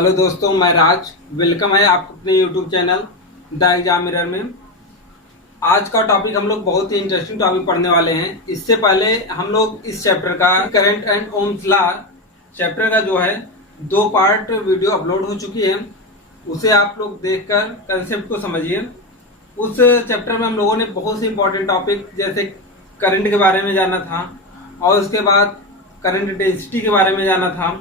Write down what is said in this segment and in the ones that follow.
Hello दोस्तों, मैं राज। Welcome है आपको अपने YouTube channel the exam mirror में। आज का टॉपिक हम लोग बहुत ही इंटरेस्टिंग टॉपिक पढ़ने वाले हैं। इससे पहले हम लोग इस चैप्टर का current and Ohm's law chapter का जो है 2 पार्ट वीडियो अपलोड हो चुकी है। उसे आप लोग देखकर कंसेप्ट को समझिए। उस चैप्टर में हम लोगों ने बहुत से इंपॉर्टेंट टॉपिक जैसे करंट के बारे में जाना था, और उसके बाद करंट डेंसिटी के बारे में जाना था,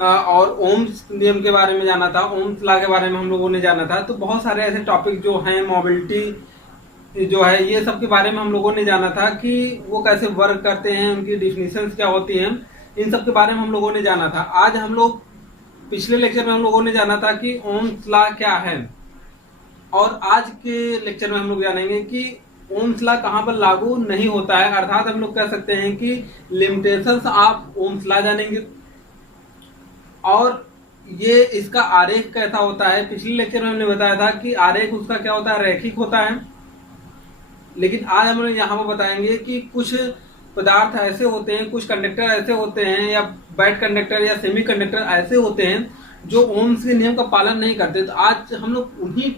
और ओम्स नियम के बारे में जाना था, ओम्स लॉ के बारे में हम लोगों ने जाना था। तो बहुत सारे ऐसे टॉपिक जो हैं, मोबिलिटी जो है, ये सब के बारे में हम लोगों ने जाना था कि वो कैसे वर्क करते हैं, उनकी डिफिनीशंस क्या होती हैं, इन सब के बारे में हम लोगों ने जाना था। आज हम लोग पिछले लेक्चर में हम लोगों ने जाना था कि ओम्स लॉ क्या है, और आज के लेक्चर में हम लोग जानेंगे कि ओम्स लॉ कहाँ पर लागू नहीं होता है। अर्थात हम लोग कह सकते हैं कि लिमिटेशंस ऑफ ओम्स लॉ जानेंगे। और ये इसका आरेख कैसा होता है, पिछले लेक्चर में हमने बताया था कि आरेख उसका क्या होता है, रैखिक होता है। लेकिन आज हम लोग यहाँ पर बताएंगे कि कुछ पदार्थ ऐसे होते हैं, कुछ कंडक्टर ऐसे होते हैं, या बैड कंडक्टर या सेमी कंडक्टर ऐसे होते हैं जो ओम्स के नियम का पालन नहीं करते। तो आज हम लोग उन्हीं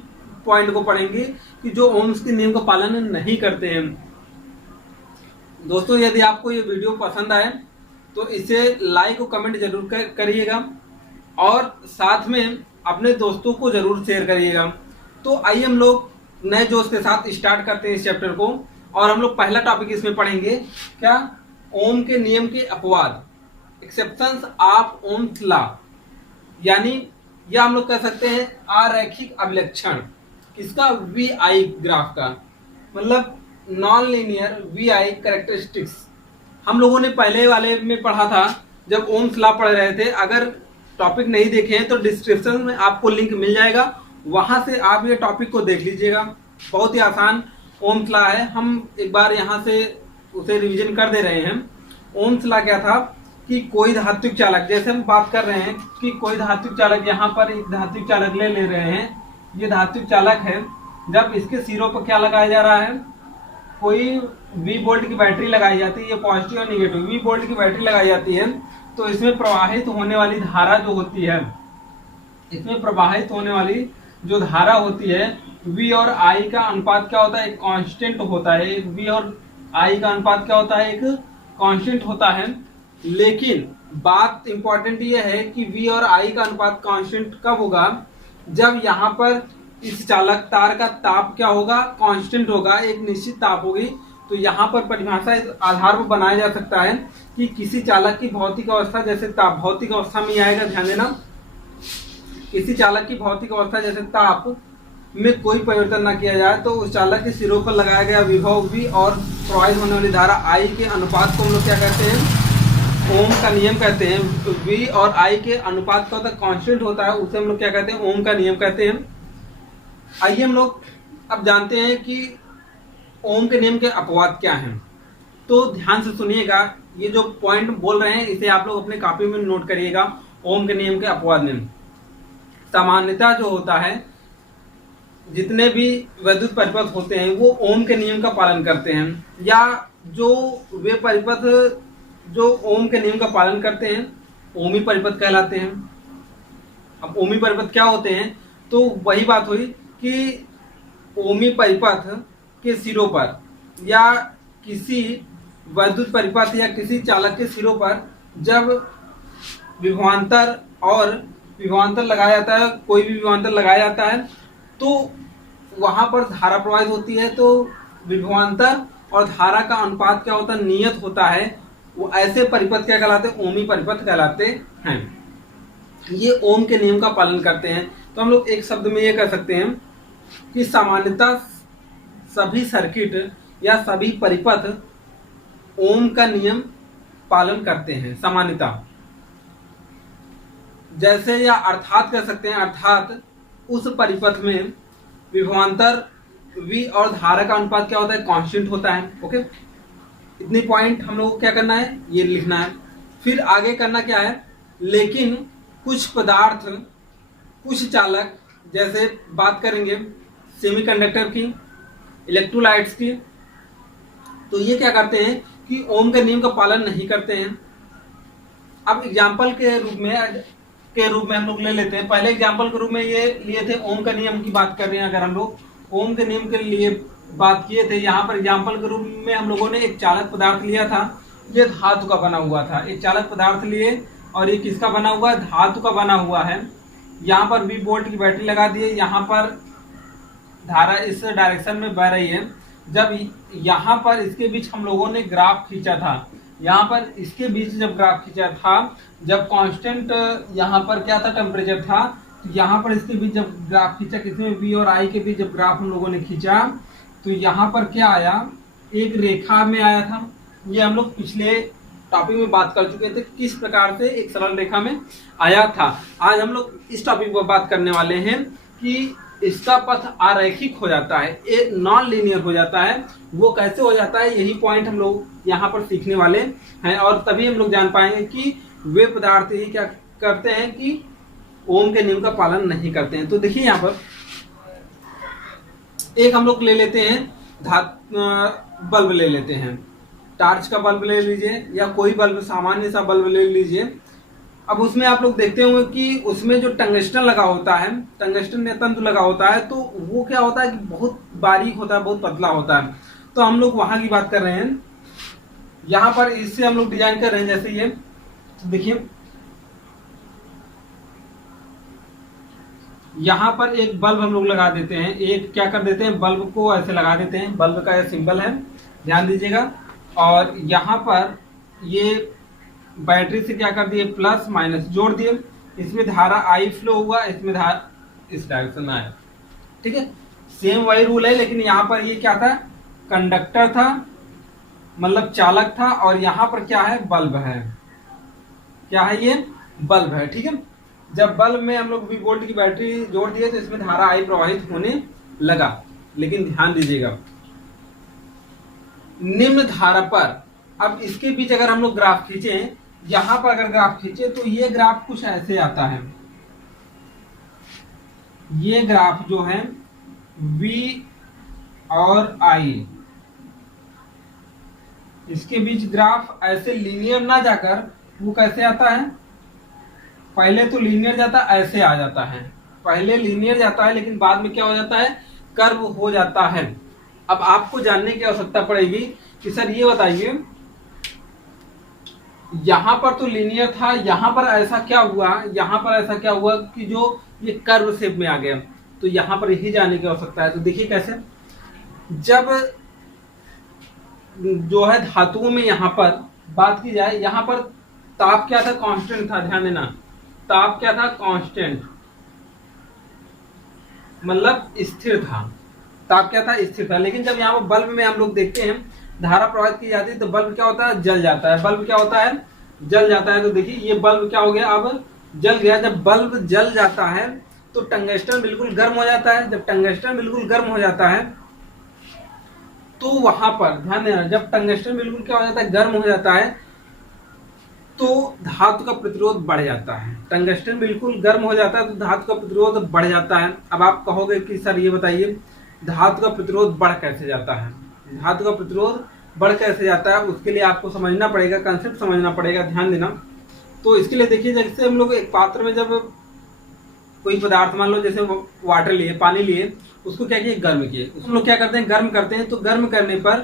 पॉइंट को पढ़ेंगे कि जो ओम्स के नियम का पालन नहीं करते हैं। दोस्तों, यदि आपको ये वीडियो पसंद आए तो इसे लाइक और कमेंट जरूर करिएगा, और साथ में अपने दोस्तों को जरूर शेयर करिएगा। तो आइए हम लोग नए जोश के साथ स्टार्ट करते हैं इस चैप्टर को। और हम लोग पहला टॉपिक इसमें पढ़ेंगे क्या, ओम के नियम के अपवाद, एक्सेप्शंस ऑफ ओम्स लॉ। यानी यह हम लोग कह सकते हैं अरैखिक अभिलक्षण किसका, वी आई ग्राफ का, मतलब non linear V I characteristics. हम लोगों ने पहले वाले में पढ़ा था जब ओम्स लॉ पढ़ रहे थे। अगर टॉपिक नहीं देखे हैं तो डिस्क्रिप्शन में आपको लिंक मिल जाएगा, वहां से आप ये टॉपिक को देख लीजिएगा। बहुत ही आसान ओम्स लॉ है। हम एक बार यहाँ से उसे रिवीजन कर दे रहे हैं। ओम्स लॉ क्या था कि कोई धात्विक चालक, जैसे हम बात कर रहे हैं कि कोई धात्विक चालक, यहाँ पर एक धात्विक चालक ले रहे हैं, ये धात्विक चालक है। जब इसके सिरों पर क्या लगाया जा रहा है, कोई वी वोल्ट की बैटरी लगाई जाती है, ये पॉजिटिव और निगेटिव वी वोल्ट की बैटरी लगाई जाती है। तो इसमें प्रवाहित होने वाली धारा जो होती है, इसमें प्रवाहित होने वाली जो धारा होती है, वी और आई का अनुपात क्या होता है, एक कांस्टेंट होता है। वी और आई का अनुपात क्या होता है, एक कांस्टेंट होता है। लेकिन बात इंपॉर्टेंट ये है कि वी और आई का अनुपात कांस्टेंट कब होगा, जब यहाँ पर इस चालक तार का ताप क्या होगा, कांस्टेंट होगा, एक निश्चित ताप होगी। तो यहाँ पर परिभाषा इस आधार पर बनाया जा सकता है कि किसी चालक की भौतिक अवस्था, जैसे ताप भौतिक अवस्था में आएगा, ध्यान देना, किसी चालक की भौतिक अवस्था जैसे ताप में कोई परिवर्तन न किया जाए तो उस चालक के सिरों पर लगाया गया विभव V और प्रवाहित होने वाली धारा I के अनुपात को हम लोग क्या कहते हैं, ओम का नियम कहते हैं। V और I के अनुपात का होता है, कांस्टेंट होता है, उसे हम लोग क्या कहते हैं, ओम का नियम कहते हैं। आइए हम लोग अब जानते हैं कि ओम के नियम के अपवाद क्या हैं। तो ध्यान से सुनिएगा, ये जो पॉइंट बोल रहे हैं इसे आप लोग अपने कॉपी में नोट करिएगा। ओम के नियम के अपवाद नियम, सामान्यतः जो होता है, जितने भी वैद्युत परिपथ होते हैं वो ओम के नियम का पालन करते हैं, या जो वे परिपथ जो ओम के नियम का पालन करते हैं ओमी परिपथ कहलाते हैं। अब ओमी परिपथ क्या होते हैं, तो वही बात हुई कि ओमी परिपथ के सिरों पर, या किसी वैद्युत परिपथ या किसी चालक के सिरों पर जब विभवांतर और विभवांतर लगाया जाता है, कोई भी विभवांतर लगाया जाता है, तो वहां पर धारा प्रवाहित होती है। तो विभवांतर और धारा का अनुपात क्या होता है, नियत होता है। वो ऐसे परिपथ क्या कहलाते हैं, ओमी परिपथ कहलाते हैं। ये ओम के नियम का पालन करते हैं। तो हम लोग एक शब्द में ये कह सकते हैं कि सामान्यतः सभी सर्किट या सभी परिपथ ओम का नियम पालन करते हैं सामान्यतः। जैसे या अर्थात कह सकते हैं, अर्थात उस परिपथ में विभवांतर V और धारा का अनुपात क्या होता है, कांस्टेंट होता है। ओके, इतनी पॉइंट हम लोग को क्या करना है, ये लिखना है। फिर आगे करना क्या है, लेकिन कुछ पदार्थ, कुछ चालक, जैसे बात करेंगे सेमीकंडक्टर की, इलेक्ट्रोलाइट्स की, तो ये क्या करते हैं कि ओम के नियम का पालन नहीं करते हैं। अब एग्जाम्पल के रूप में के रूप में हम लोग ले लेते हैं। पहले एग्जाम्पल के रूप में ये लिए थे, ओम का नियम की बात कर रहे हैं। अगर हम लोग ओम के नियम के लिए बात किए थे, यहाँ पर एग्जाम्पल के रूप में हम लोगों ने एक चालक पदार्थ लिया था, ये धातु का बना हुआ था। एक चालक पदार्थ लिए और ये किसका बना हुआ है, धातु का बना हुआ है। यहाँ पर 20 वोल्ट की बैटरी लगा दी है, यहाँ पर धारा इस डायरेक्शन में बह रही है। जब यहाँ पर इसके बीच हम लोगों ने ग्राफ खींचा था, यहाँ पर इसके बीच जब ग्राफ खींचा था, जब कांस्टेंट यहाँ पर क्या था, टेम्परेचर था, तो यहाँ पर इसके बीच जब ग्राफ खींचा, किसमें, बी और आई के बीच जब ग्राफ हम लोगों ने खींचा, तो यहाँ पर क्या आया, एक रेखा में आया था। ये हम लोग पिछले टॉपिक में बात कर चुके थे किस प्रकार से एक सरल रेखा में आया था। आज हम लोग इस टॉपिक पर बात करने वाले हैं कि इसका पथ आरैखिक हो जाता है, एक नॉन लीनियर हो जाता है। वो कैसे हो जाता है, यही पॉइंट हम लोग यहाँ पर सीखने वाले हैं, और तभी हम लोग जान पाएंगे कि वे पदार्थ ही क्या करते हैं कि ओम के नियम का पालन नहीं करते हैं। तो देखिए यहाँ पर एक हम लोग ले लेते हैं बल्ब ले लेते हैं, टार्च का बल्ब ले लीजिए या कोई बल्ब, सामान्य सा बल्ब ले लीजिए। अब उसमें आप लोग देखते होंगे कि उसमें जो टंगस्टन लगा होता है, टंगस्टन या तंतु लगा होता है, तो वो क्या होता है कि बहुत बारीक होता है, बहुत पतला होता है। तो हम लोग वहां की बात कर रहे हैं। यहाँ पर इससे हम लोग डिजाइन कर रहे हैं, जैसे ये देखिए, यहाँ पर एक बल्ब हम लोग लगा देते हैं। एक क्या कर देते हैं, बल्ब को ऐसे लगा देते हैं, बल्ब का ये सिंबल है, ध्यान दीजिएगा। और यहाँ पर ये बैटरी से क्या कर दिए, प्लस माइनस जोड़ दिए। इसमें धारा आई फ्लो हुआ, इसमें धारा इस डायरेक्शन में आया, ठीक है। सेम वही रूल है, लेकिन यहाँ पर ये क्या था, कंडक्टर था, मतलब चालक था, और यहाँ पर क्या है, बल्ब है। क्या है, ये बल्ब है, ठीक है। जब बल्ब में हम लोग 20 वोल्ट की बैटरी जोड़ दिए तो इसमें धारा आई प्रवाहित होने लगा। लेकिन ध्यान दीजिएगा, निम्न धारा पर, अब इसके बीच अगर हम लोग ग्राफ खींचे, यहां पर अगर ग्राफ खींचे तो ये ग्राफ कुछ ऐसे आता है। ये ग्राफ जो है V और I, इसके बीच ग्राफ ऐसे लीनियर ना जाकर वो कैसे आता है, पहले तो लीनियर जाता, ऐसे आ जाता है। पहले लीनियर जाता है, लेकिन बाद में क्या हो जाता है, कर्व हो जाता है। अब आपको जानने की आवश्यकता पड़ेगी कि सर ये बताइए, यहां पर तो लीनियर था, यहां पर ऐसा क्या हुआ, यहां पर ऐसा क्या हुआ कि जो ये कर्व शेप में आ गया। तो यहां पर यही जानने की आवश्यकता है। तो देखिए कैसे, जब जो है धातुओं में यहां पर बात की जाए, यहां पर ताप क्या था, कांस्टेंट था, ध्यान देना, ताप क्या था, कांस्टेंट, मतलब स्थिर था। ताप क्या था, स्थिर था। लेकिन जब यहाँ पर बल्ब में हम लोग देखते हैं धारा प्रवाहित की जाती है, तो बल्ब क्या होता है, जल जाता है। बल्ब क्या होता है, जल जाता है। तो देखिए ये बल्ब क्या हो गया, अब जल गया। जब बल्ब जल जाता है तो टंगस्टन बिल्कुल गर्म हो जाता है। जब टंगस्टन बिल्कुल गर्म हो जाता है तो वहां पर ध्यान देना, जब टंगस्टन बिल्कुल क्या हो जाता है, गर्म हो जाता है, तो धातु का प्रतिरोध बढ़ जाता है। टंगस्टन बिल्कुल गर्म हो जाता है तो धातु का प्रतिरोध बढ़ जाता है। अब आप कहोगे कि सर ये बताइए, धातु का प्रतिरोध बढ़ कैसे जाता है, धातु का प्रतिरोध बढ़ कैसे जाता है, उसके लिए आपको समझना पड़ेगा, कंसेप्ट समझना पड़ेगा, ध्यान देना। तो इसके लिए देखिए, जैसे हम लोग एक पात्र में जब कोई पदार्थ, मान लो जैसे वाटर लिए, पानी लिए, उसको क्या किए, गर्म किए। उसको हम लोग क्या करते हैं, गर्म करते हैं। तो गर्म करने पर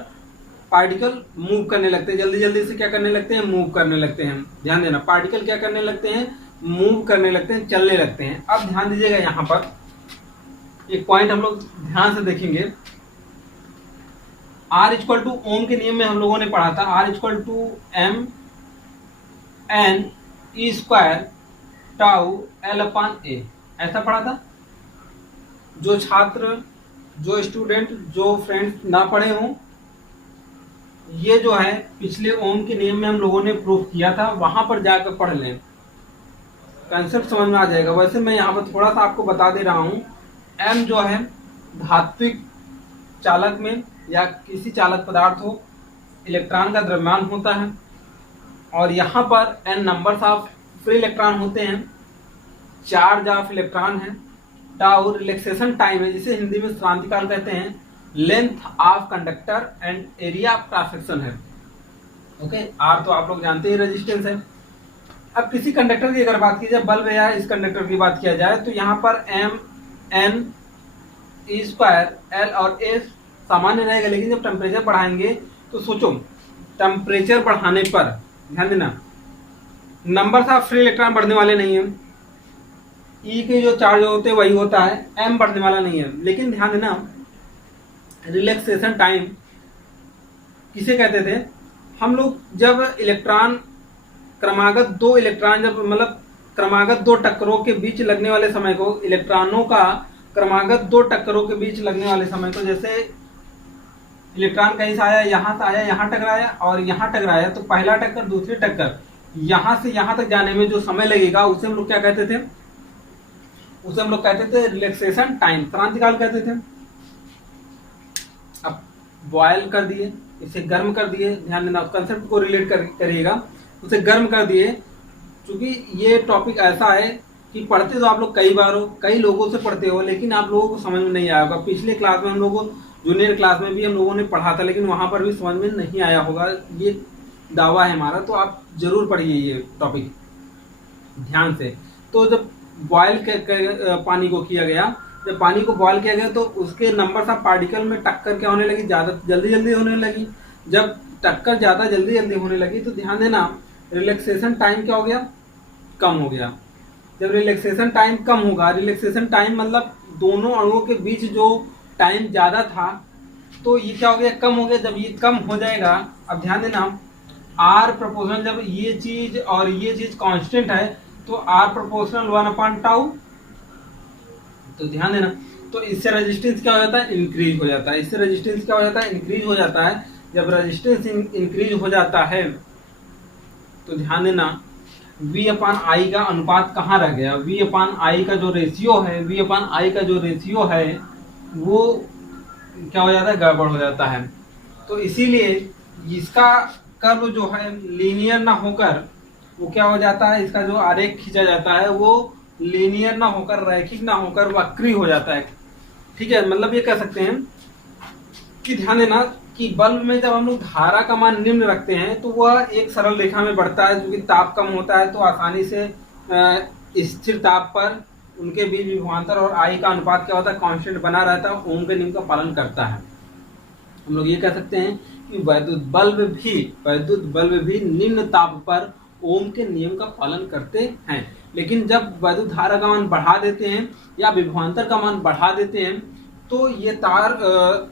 पार्टिकल मूव करने लगते हैं, जल्दी जल्दी से क्या करने लगते हैं, मूव करने लगते हैं। ध्यान देना, पार्टिकल क्या करने लगते हैं, मूव करने लगते हैं, चलने लगते हैं। अब ध्यान दीजिएगा, यहाँ पर एक पॉइंट हम लोग ध्यान से देखेंगे। R इक्वल टू ओम के नियम में हम लोगों ने पढ़ा था, R equal to M N E square tau L upon A, ऐसा पढ़ा था। जो छात्र, जो स्टूडेंट, जो फ्रेंड्स ना पढ़े हों, ये जो है पिछले ओम के नियम में हम लोगों ने प्रूफ किया था, वहां पर जाकर पढ़ लें, कंसेप्ट समझ में आ जाएगा। वैसे मैं यहाँ पर थोड़ा सा आपको बता दे रहा हूँ। M जो है धात्विक चालक में या किसी चालक पदार्थ हो, इलेक्ट्रॉन का द्रव्यमान होता है, और यहाँ पर n numbers of free electron होते हैं, चार्ज ऑफ इलेक्ट्रॉन है, टाउ रिलैक्सेशन टाइम है, जिसे हिंदी में क्रांतिकाल कहते हैं, length of conductor and area of cross section है। ओके, आर तो आप लोग जानते ही रेजिस्टेंस है। अब किसी कंडक्टर की अगर बात की जाए, बल्ब या इस कंडक्टर की बात किया जाए, तो यहाँ पर M N E square L और ए सामान्य रहेगा, लेकिन जब टेम्परेचर बढ़ाएंगे तो सोचो, टेम्परेचर बढ़ाने पर ध्यान देना नंबर ऑफ फ्री इलेक्ट्रॉन बढ़ने वाले नहीं है, ई के जो चार्ज होते हैं वही होता है, एम बढ़ने वाला नहीं है। लेकिन ध्यान देना रिलैक्सेशन टाइम किसे कहते थे हम लोग, जब इलेक्ट्रॉन क्रमागत दो इलेक्ट्रॉन जब मतलब क्रमागत दो टक्करों के बीच लगने वाले समय को, इलेक्ट्रॉनों का क्रमागत दो टक्करों के बीच लगने वाले समय को, जैसे इलेक्ट्रॉन कहीं से आया, यहाँ से आया, यहाँ टकराया और यहाँ टकराया, तो पहला टक्कर दूसरी टक्कर यहाँ से यहाँ तक जाने में जो समय लगेगा उसे हम लोग क्या कहते थे, उसे हम लोग कहते थे रिलैक्सेशन टाइम, क्रांतिकाल कहते थे। अब बॉयल कर दिए, इसे गर्म कर दिए, ध्यान देना उस कंसेप्ट को रिलेट करिएगा, उसे गर्म कर दिए। क्योंकि ये टॉपिक ऐसा है कि पढ़ते तो आप लोग कई बार हो, कई लोगों से पढ़ते हो, लेकिन आप लोगों को समझ में नहीं आया होगा। पिछले क्लास में हम लोगों को जूनियर क्लास में भी हम लोगों ने पढ़ा था, लेकिन वहां पर भी समझ में नहीं आया होगा, ये दावा है हमारा। तो आप जरूर पढ़िए ये टॉपिक ध्यान से। तो जब बॉयल पानी को किया गया, जब पानी को बॉयल किया गया तो उसके नंबर ऑफ पार्टिकल में टक्कर क्या होने लगी, ज्यादा जल्दी होने लगी। जब टक्कर ज्यादा जल्दी होने लगी तो ध्यान देना रिलैक्सेशन टाइम क्या हो गया, कम हो गया। जब रिलैक्सेशन टाइम कम होगा, रिलैक्सेशन टाइम मतलब दोनों अणुओं के बीच जो टाइम ज्यादा था, तो ये क्या हो गया, कम हो गया। जब ये कम हो जाएगा, अब ध्यान देना आर प्रोपोर्शनल, जब ये चीज और ये चीज कांस्टेंट है तो आर प्रोपोर्शनल 1/टाउ, तो ध्यान देना, तो इससे रेजिस्टेंस क्या हो जाता है, इंक्रीज हो जाता है। इससे रेजिस्टेंस क्या हो जाता है, इंक्रीज हो जाता है। जब रेजिस्टेंस इंक्रीज हो जाता है तो ध्यान देना V/I का अनुपात कहाँ रह गया, V/I का जो रेशियो है, V/I का जो रेशियो है वो क्या हो जाता है, गड़बड़ हो जाता है। तो इसीलिए इसका कर्व जो है लीनियर ना होकर वो क्या हो जाता है, इसका जो आरेख खींचा जाता है वो लीनियर ना होकर, रैखिक ना होकर वक्री हो जाता है। ठीक है, मतलब ये कह सकते हैं कि ध्यान देना कि बल्ब में जब हम लोग धारा का मान निम्न रखते हैं तो वह एक सरल रेखा में बढ़ता है, क्योंकि ताप कम होता है तो आसानी से स्थिर ताप पर उनके बीच विभवांतर और आई का अनुपात क्या होता है, कांस्टेंट बना रहता है, ओम के नियम का पालन करता है। हम लोग ये कह सकते हैं कि वैद्युत बल्ब भी निम्न ताप पर ओम के नियम का पालन करते हैं। लेकिन जब वैद्युत धारा का मान बढ़ा देते हैं या विभवांतर का मान बढ़ा देते हैं तो ये तार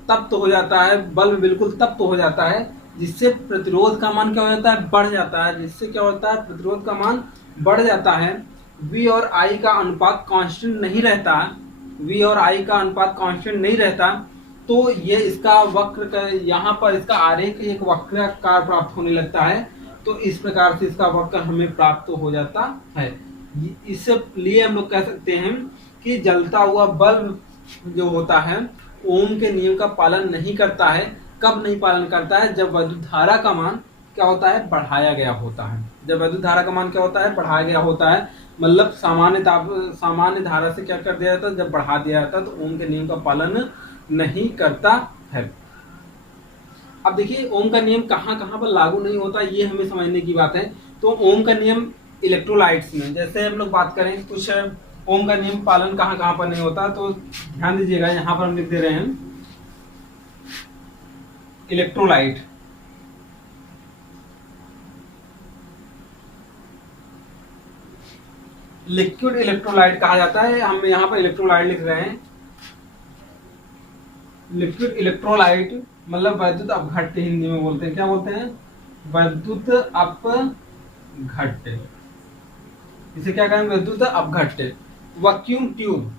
तप्त हो जाता है, बल्ब बिल्कुल तप्त हो जाता है, जिससे प्रतिरोध का मान क्या हो जाता है, बढ़ जाता है। जिससे क्या होता है, प्रतिरोध का मान बढ़ जाता है। V और I का अनुपात कांस्टेंट नहीं रहता, V और I का अनुपात कांस्टेंट नहीं रहता, तो ये इसका वक्र यहाँ पर इसका आरेख एक वक्राकार प्राप्त होने लगता है। तो इस प्रकार से इसका वक्र हमें प्राप्त हो जाता है। इससे लिए हम लोग कह सकते हैं कि जलता हुआ बल्ब जो होता है ओम के नियम का पालन नहीं करता है। कब नहीं पालन करता है, जब विद्युत धारा का मान क्या होता है, बढ़ाया गया होता है। जब विद्युत धारा का मान क्या होता है, बढ़ाया गया होता है, मतलब सामान्य धारा से क्या कर दिया जाता है, जब बढ़ा दिया जाता है तो ओम के नियम का पालन नहीं करता है। अब देखिए ओम का नियम कहाँ कहाँ पर लागू नहीं होता, ये हमें समझने की बात है। तो ओम का नियम इलेक्ट्रोलाइट्स में, जैसे हम लोग बात करें कुछ ओम का नियम पालन कहाँ कहाँ पर नहीं होता, तो ध्यान दीजिएगा, यहाँ पर हम लिख दे रहे हैं इलेक्ट्रोलाइट। लिक्विड इलेक्ट्रोलाइट कहा जाता है, हम यहाँ पर इलेक्ट्रोलाइट लिख रहे हैं। लिक्विड इलेक्ट्रोलाइट मतलब वैद्युत अपघट्य, हिंदी में बोलते हैं, क्या बोलते हैं, वैद्युत अपघट्य। इसे क्या कहेंगे, वैद्युत अपघट्य। वैक्यूम ट्यूब,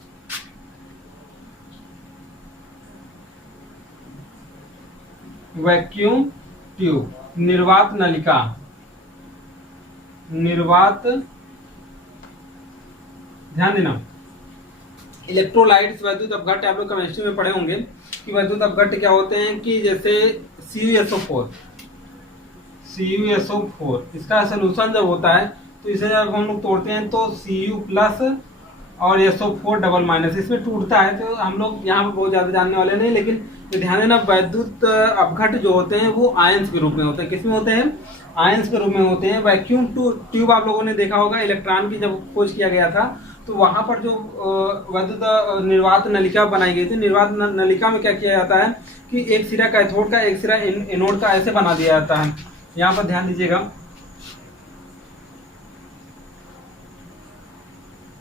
वैक्यूम ट्यूब, निर्वात नलिका, निर्वात, ध्यान देना इलेक्ट्रोलाइट्स वैद्युत अपघट्य, आप लोग केमिस्ट्री में पढ़े होंगे कि वैद्युत अपघट्य क्या होते हैं, कि जैसे CuSO4, इसका सोल्यूशन जब होता है तो इसे जब हम लोग तोड़ते हैं तो Cu+ और SO4 डबल माइनस, इसमें टूटता है। तो हम लोग यहाँ पर बहुत ज़्यादा जानने वाले नहीं, लेकिन ये ध्यान देना, वैद्युत अपघट जो होते हैं वो आयंस के रूप में होते हैं। किस में होते हैं? आयंस के रूप में होते हैं। वैक्यूम ट्यूब आप लोगों ने देखा होगा, इलेक्ट्रॉन की जब खोज किया गया था तो वहां पर जो वैद्युत निर्वात नलिका बनाई गई थी, निर्वात नलिका में क्या किया जाता है कि एक सिरा कैथोड का, एक सिरा एनोड का ऐसे बना दिया जाता है। यहाँ पर ध्यान दीजिएगा,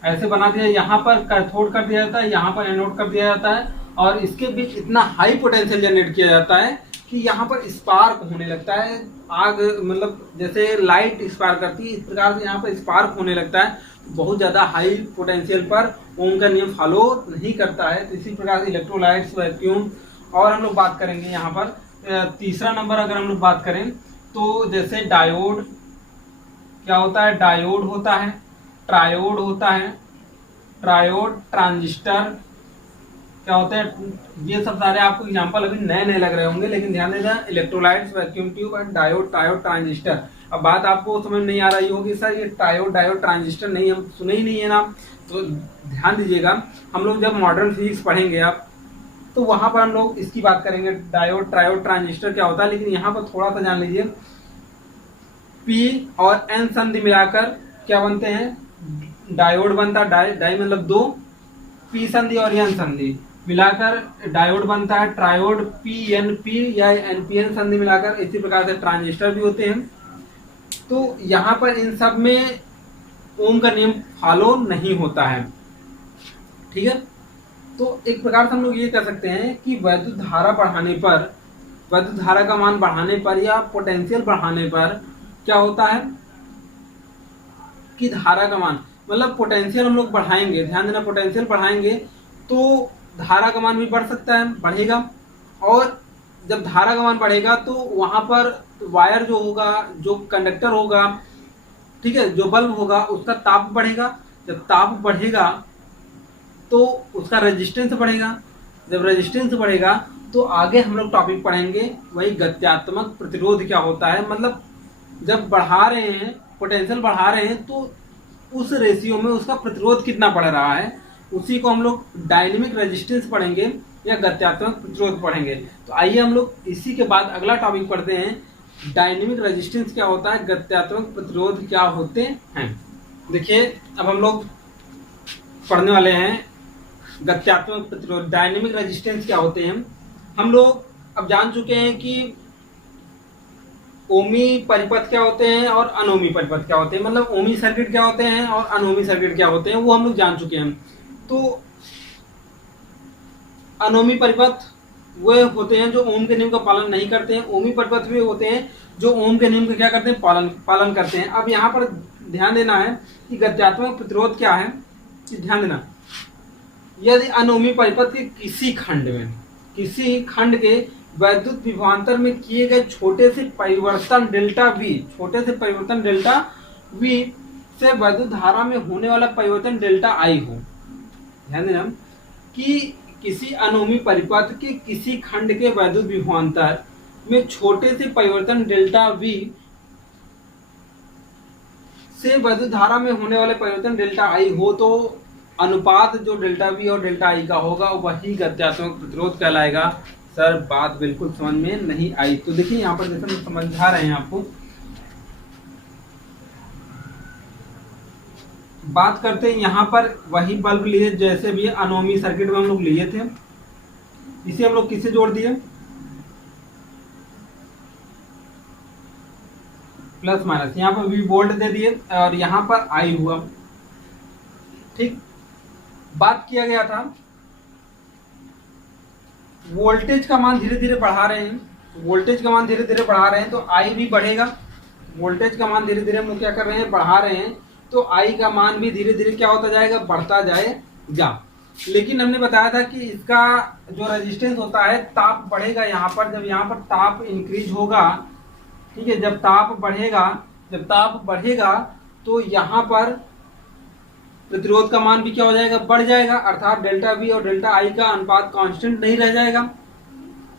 ऐसे बना दिया, यहाँ पर कैथोड कर दिया जाता है, यहाँ पर एनोड कर दिया जाता है, और इसके बीच इतना हाई पोटेंशियल जनरेट किया जाता है कि यहाँ पर स्पार्क होने लगता है। आग, मतलब जैसे लाइट स्पार्क करती है, इस प्रकार से यहाँ पर स्पार्क होने लगता है। बहुत ज्यादा हाई पोटेंशियल पर ओम का नियम फॉलो नहीं करता है। तो इसी प्रकार से इलेक्ट्रोलाइट्स, वैक्यूम, और हम लोग बात करेंगे यहाँ पर तीसरा नंबर अगर हम लोग बात करें तो जैसे डायोड क्या होता है, डायोड होता है, ट्रायोड होता है, ट्रायोड, ट्रांजिस्टर क्या होता है। ये सब सारे आपको एग्जांपल अभी नए नए लग रहे होंगे, लेकिन ध्यान देना, electrolytes, vacuum tube and diode, triode, transistor. अब बात आपको समझ नहीं आ रही होगी, सर ये ट्रायोड, डायोड, ट्रांजिस्टर नहीं, हम सुने ही नहीं है नाम। तो ध्यान दीजिएगा, हम लोग जब मॉडर्न फिजिक्स पढ़ेंगे आप, तो वहां पर हम लोग इसकी बात करेंगे, डायोड, ट्रायोड, ट्रांजिस्टर क्या होता है। लेकिन यहाँ पर थोड़ा सा जान लीजिए, पी और एन संधि मिलाकर क्या बनते हैं, डायोड बनता है। डाई मतलब दो, पी संधि और एन संधि मिलाकर डायोड बनता है। ट्रायोड, पी या एनपीएन संधि मिलाकर, इसी प्रकार से ट्रांजिस्टर भी होते हैं। तो यहाँ पर इन सब में ओम का नियम फॉलो नहीं होता है, ठीक है। तो एक प्रकार से हम लोग ये कह सकते हैं कि वैद्युत धारा बढ़ाने पर, वैद्युत धारा का मान बढ़ाने पर या पोटेंशियल बढ़ाने पर क्या होता है कि धारा का मान, मतलब पोटेंशियल हम लोग बढ़ाएंगे, ध्यान देना, पोटेंशियल बढ़ाएंगे तो धारा का मान भी बढ़ सकता है, बढ़ेगा। और जब धारा का मान बढ़ेगा तो वहां पर वायर जो होगा, जो कंडक्टर होगा, ठीक है, जो बल्ब होगा, उसका ताप बढ़ेगा। जब ताप बढ़ेगा तो उसका रेजिस्टेंस बढ़ेगा। जब रेजिस्टेंस बढ़ेगा तो आगे हम लोग टॉपिक पढ़ेंगे, वही गत्यात्मक प्रतिरोध क्या होता है। मतलब जब बढ़ा रहे हैं, पोटेंशियल बढ़ा रहे हैं, तो उस रेशियो में उसका प्रतिरोध कितना बढ़ रहा है, उसी को हम लोग डायनेमिक रेजिस्टेंस पढ़ेंगे या गत्यात्मक प्रतिरोध पढ़ेंगे। तो आइए हम लोग इसी के बाद अगला टॉपिक पढ़ते हैं, डायनेमिक रेजिस्टेंस क्या होता है, गत्यात्मक प्रतिरोध क्या होते हैं। देखिए, अब हम लोग पढ़ने वाले हैं गत्यात्मक प्रतिरोध, डायनेमिक रेजिस्टेंस क्या होते हैं। हम लोग अब जान चुके हैं कि ओमी परिपथ क्या होते हैं और अनोमी परिपथ क्या होते हैं, मतलब ओमी सर्किट क्या होते हैं और अनोमी सर्किट क्या होते हैं, वो हम लोग जान चुके हैं। तो अनोमी परिपथ वे होते हैं जो ओम के नियम का पालन नहीं करते हैं, ओमी परिपथ वे होते हैं जो ओम के नियम का क्या करते हैं, पालन करते हैं। अब यहाँ पर ध्यान देना है कि गत्यात्मक प्रतिरोध क्या है, कि ध्यान देना, यदि अनोमी परिपथ के किसी खंड के वैद्युत विभवांतर में किए गए छोटे से परिवर्तन डेल्टा वी से वैद्युत धारा में होने वाला परिवर्तन डेल्टा आई हो। ध्यान देना कि किसी अनोमी परिपथ के किसी खंड के वैद्युत विभवांतर में छोटे से परिवर्तन डेल्टा वी से वैद्युत धारा में होने वाले परिवर्तन डेल्टा आई हो, तो अनुपात जो डेल्टा वी और डेल्टा आई का होगा वही गत्यात्मक प्रतिरोध कहलाएगा। सर बात बिल्कुल समझ में नहीं आई, तो देखिए यहाँ पर जैसे समझा रहे हैं आपको, बात करते हैं यहाँ पर वही बल्ब लिए जैसे भी अनोमी सर्किट में हम लोग लिए थे, इसे हम लोग किससे जोड़ दिए, प्लस माइनस, यहाँ पर वी वोल्ट दे दिए और यहाँ पर आई हुआ, ठीक। बात किया गया था वोल्टेज का मान धीरे धीरे बढ़ा रहे हैं, तो आई भी बढ़ेगा। वोल्टेज का मान धीरे धीरे हम लोग क्या कर रहे हैं, बढ़ा रहे हैं, तो आई का मान भी धीरे धीरे क्या होता जाएगा, बढ़ता जाएगा। लेकिन हमने बताया था कि इसका जो रेजिस्टेंस होता है, ताप बढ़ेगा यहाँ पर, जब यहाँ पर ताप इंक्रीज होगा, ठीक है, जब ताप बढ़ेगा तो यहाँ पर प्रतिरोध का मान भी क्या हो जाएगा, बढ़ जाएगा, अर्थात डेल्टा वी और डेल्टा आई का अनुपात कांस्टेंट नहीं रह जाएगा।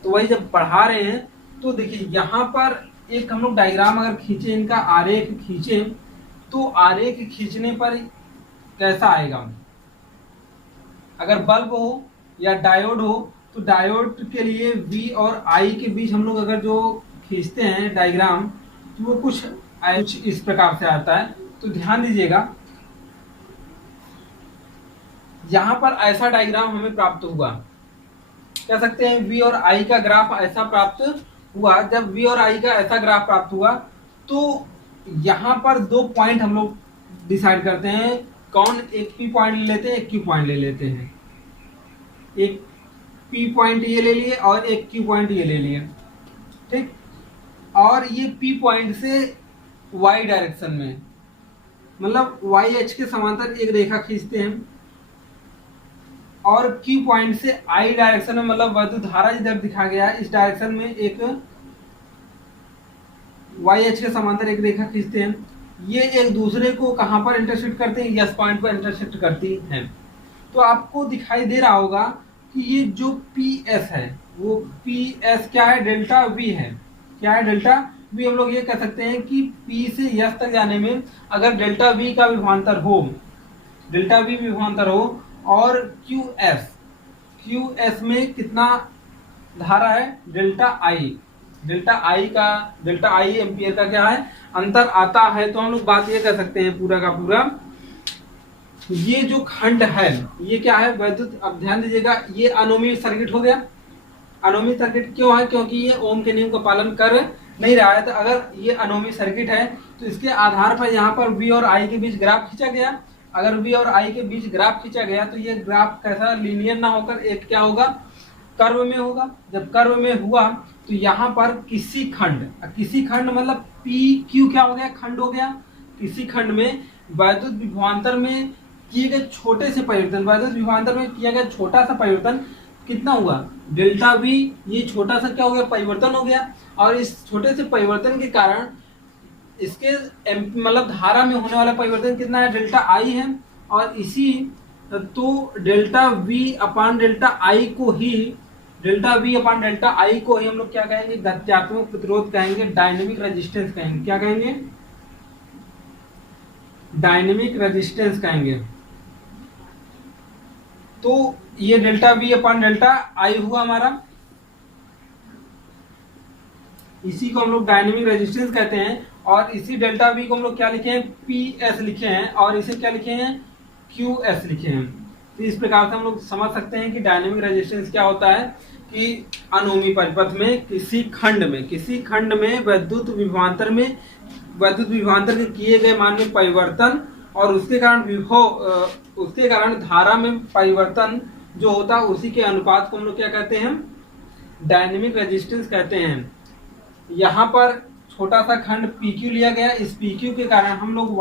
तो वही जब बढ़ा रहे हैं, तो देखिए यहाँ पर एक हम लोग डायग्राम अगर खींचे, इनका आरेख खींचे, तो आरेख खींचने पर कैसा आएगा, अगर बल्ब हो या डायोड हो तो डायोड के लिए V और I के बीच हम लोग अगर जो खींचते हैं डायग्राम, तो वो कुछ इस प्रकार से आता है। तो ध्यान दीजिएगा, यहां पर ऐसा डायग्राम हमें प्राप्त हुआ, कह सकते हैं V और I का ग्राफ ऐसा प्राप्त हुआ। जब V और I का ऐसा ग्राफ प्राप्त हुआ तो यहां पर 2 पॉइंट हम लोग डिसाइड करते हैं, कौन एक P पॉइंट ले लेते हैं, एक Q पॉइंट ले लेते हैं। एक P पॉइंट ये ले लिए और एक Q पॉइंट ये ले लिए, ठीक। और ये P पॉइंट से Y डायरेक्शन में, मतलब YH के समांतर एक रेखा खींचते हैं, और Q पॉइंट से I डायरेक्शन में, मतलब वैद्युत धारा जिधर दिखा गया है इस डायरेक्शन में एक YH के समांतर एक रेखा खींचते हैं। ये एक दूसरे को कहां पर इंटरसेक्ट करते हैं, S पॉइंट पर इंटरसेक्ट करती हैं। तो आपको दिखाई दे रहा होगा कि ये जो PS है वो PS क्या है, डेल्टा V है। क्या है, डेल्टा V। हम लोग ये कह सकते हैं कि P से S तक जाने में अगर डेल्टा V का विभवांतर हो, डेल्टा V विभवांतर हो, और QS में कितना धारा है, डेल्टा I एम्पियर का क्या है, अंतर आता है। तो हम लोग बात ये कर सकते हैं पूरा का पूरा, ये जो खंड है ये क्या है, वैद्युत। अब ध्यान दीजिएगा, ये अनोमी सर्किट हो गया। अनोमी सर्किट क्यों है, क्योंकि ये ओम के नियम का पालन कर नहीं रहा है। तो अगर ये अनोमी सर्किट है तो इसके आधार पर यहाँ पर V और I के बीच ग्राफ खींचा गया। अगर V और I के बीच ग्राफ खींचा गया तो ये ग्राफ कैसा, लीनियर ना होकर एक क्या होगा, कर्व में होगा। जब कर्व में हुआ तो यहाँ पर किसी खंड मतलब PQ क्या हो गया, खंड हो गया। किसी खंड में वैद्युत विभवांतर में किए गए छोटे से परिवर्तन, वैद्युत विभवांतर में किया गया छोटा सा परिवर्तन कितना हुआ, डेल्टा V। ये छोटा सा क्या हो गया, परिवर्तन हो गया। और इस छोटे से परिवर्तन के कारण इसके मतलब धारा में होने वाला परिवर्तन कितना है, डेल्टा I है। और इसी तो delta V upon delta I को ही हम लोग क्या कहेंगे, गत्यात्मक प्रतिरोध कहेंगे, डायनेमिक रेजिस्टेंस कहेंगे। क्या कहेंगे, डायनेमिक रेजिस्टेंस कहेंगे। तो ये delta V upon delta I हुआ हमारा, इसी को हम लोग डायनेमिक रेजिस्टेंस कहते हैं। और इसी डेल्टा V को हम लोग क्या लिखे हैं, PS लिखे हैं, और इसे क्या लिखे हैं, QS लिखे हैं। तो इस प्रकार से हम लोग समझ सकते हैं कि डायनेमिक रेजिस्टेंस क्या होता है, कि अनोमी परिपथ में किसी खंड में वैद्युत विभवांतर के किए गए मान में परिवर्तन, और उसके कारण धारा में परिवर्तन जो होता है उसी के अनुपात को हम लोग क्या कहते हैं, डायनेमिक रेजिस्टेंस कहते हैं। यहाँ पर छोटा सा खंड PQ लिया गया। इस PQ के कारण हम लोग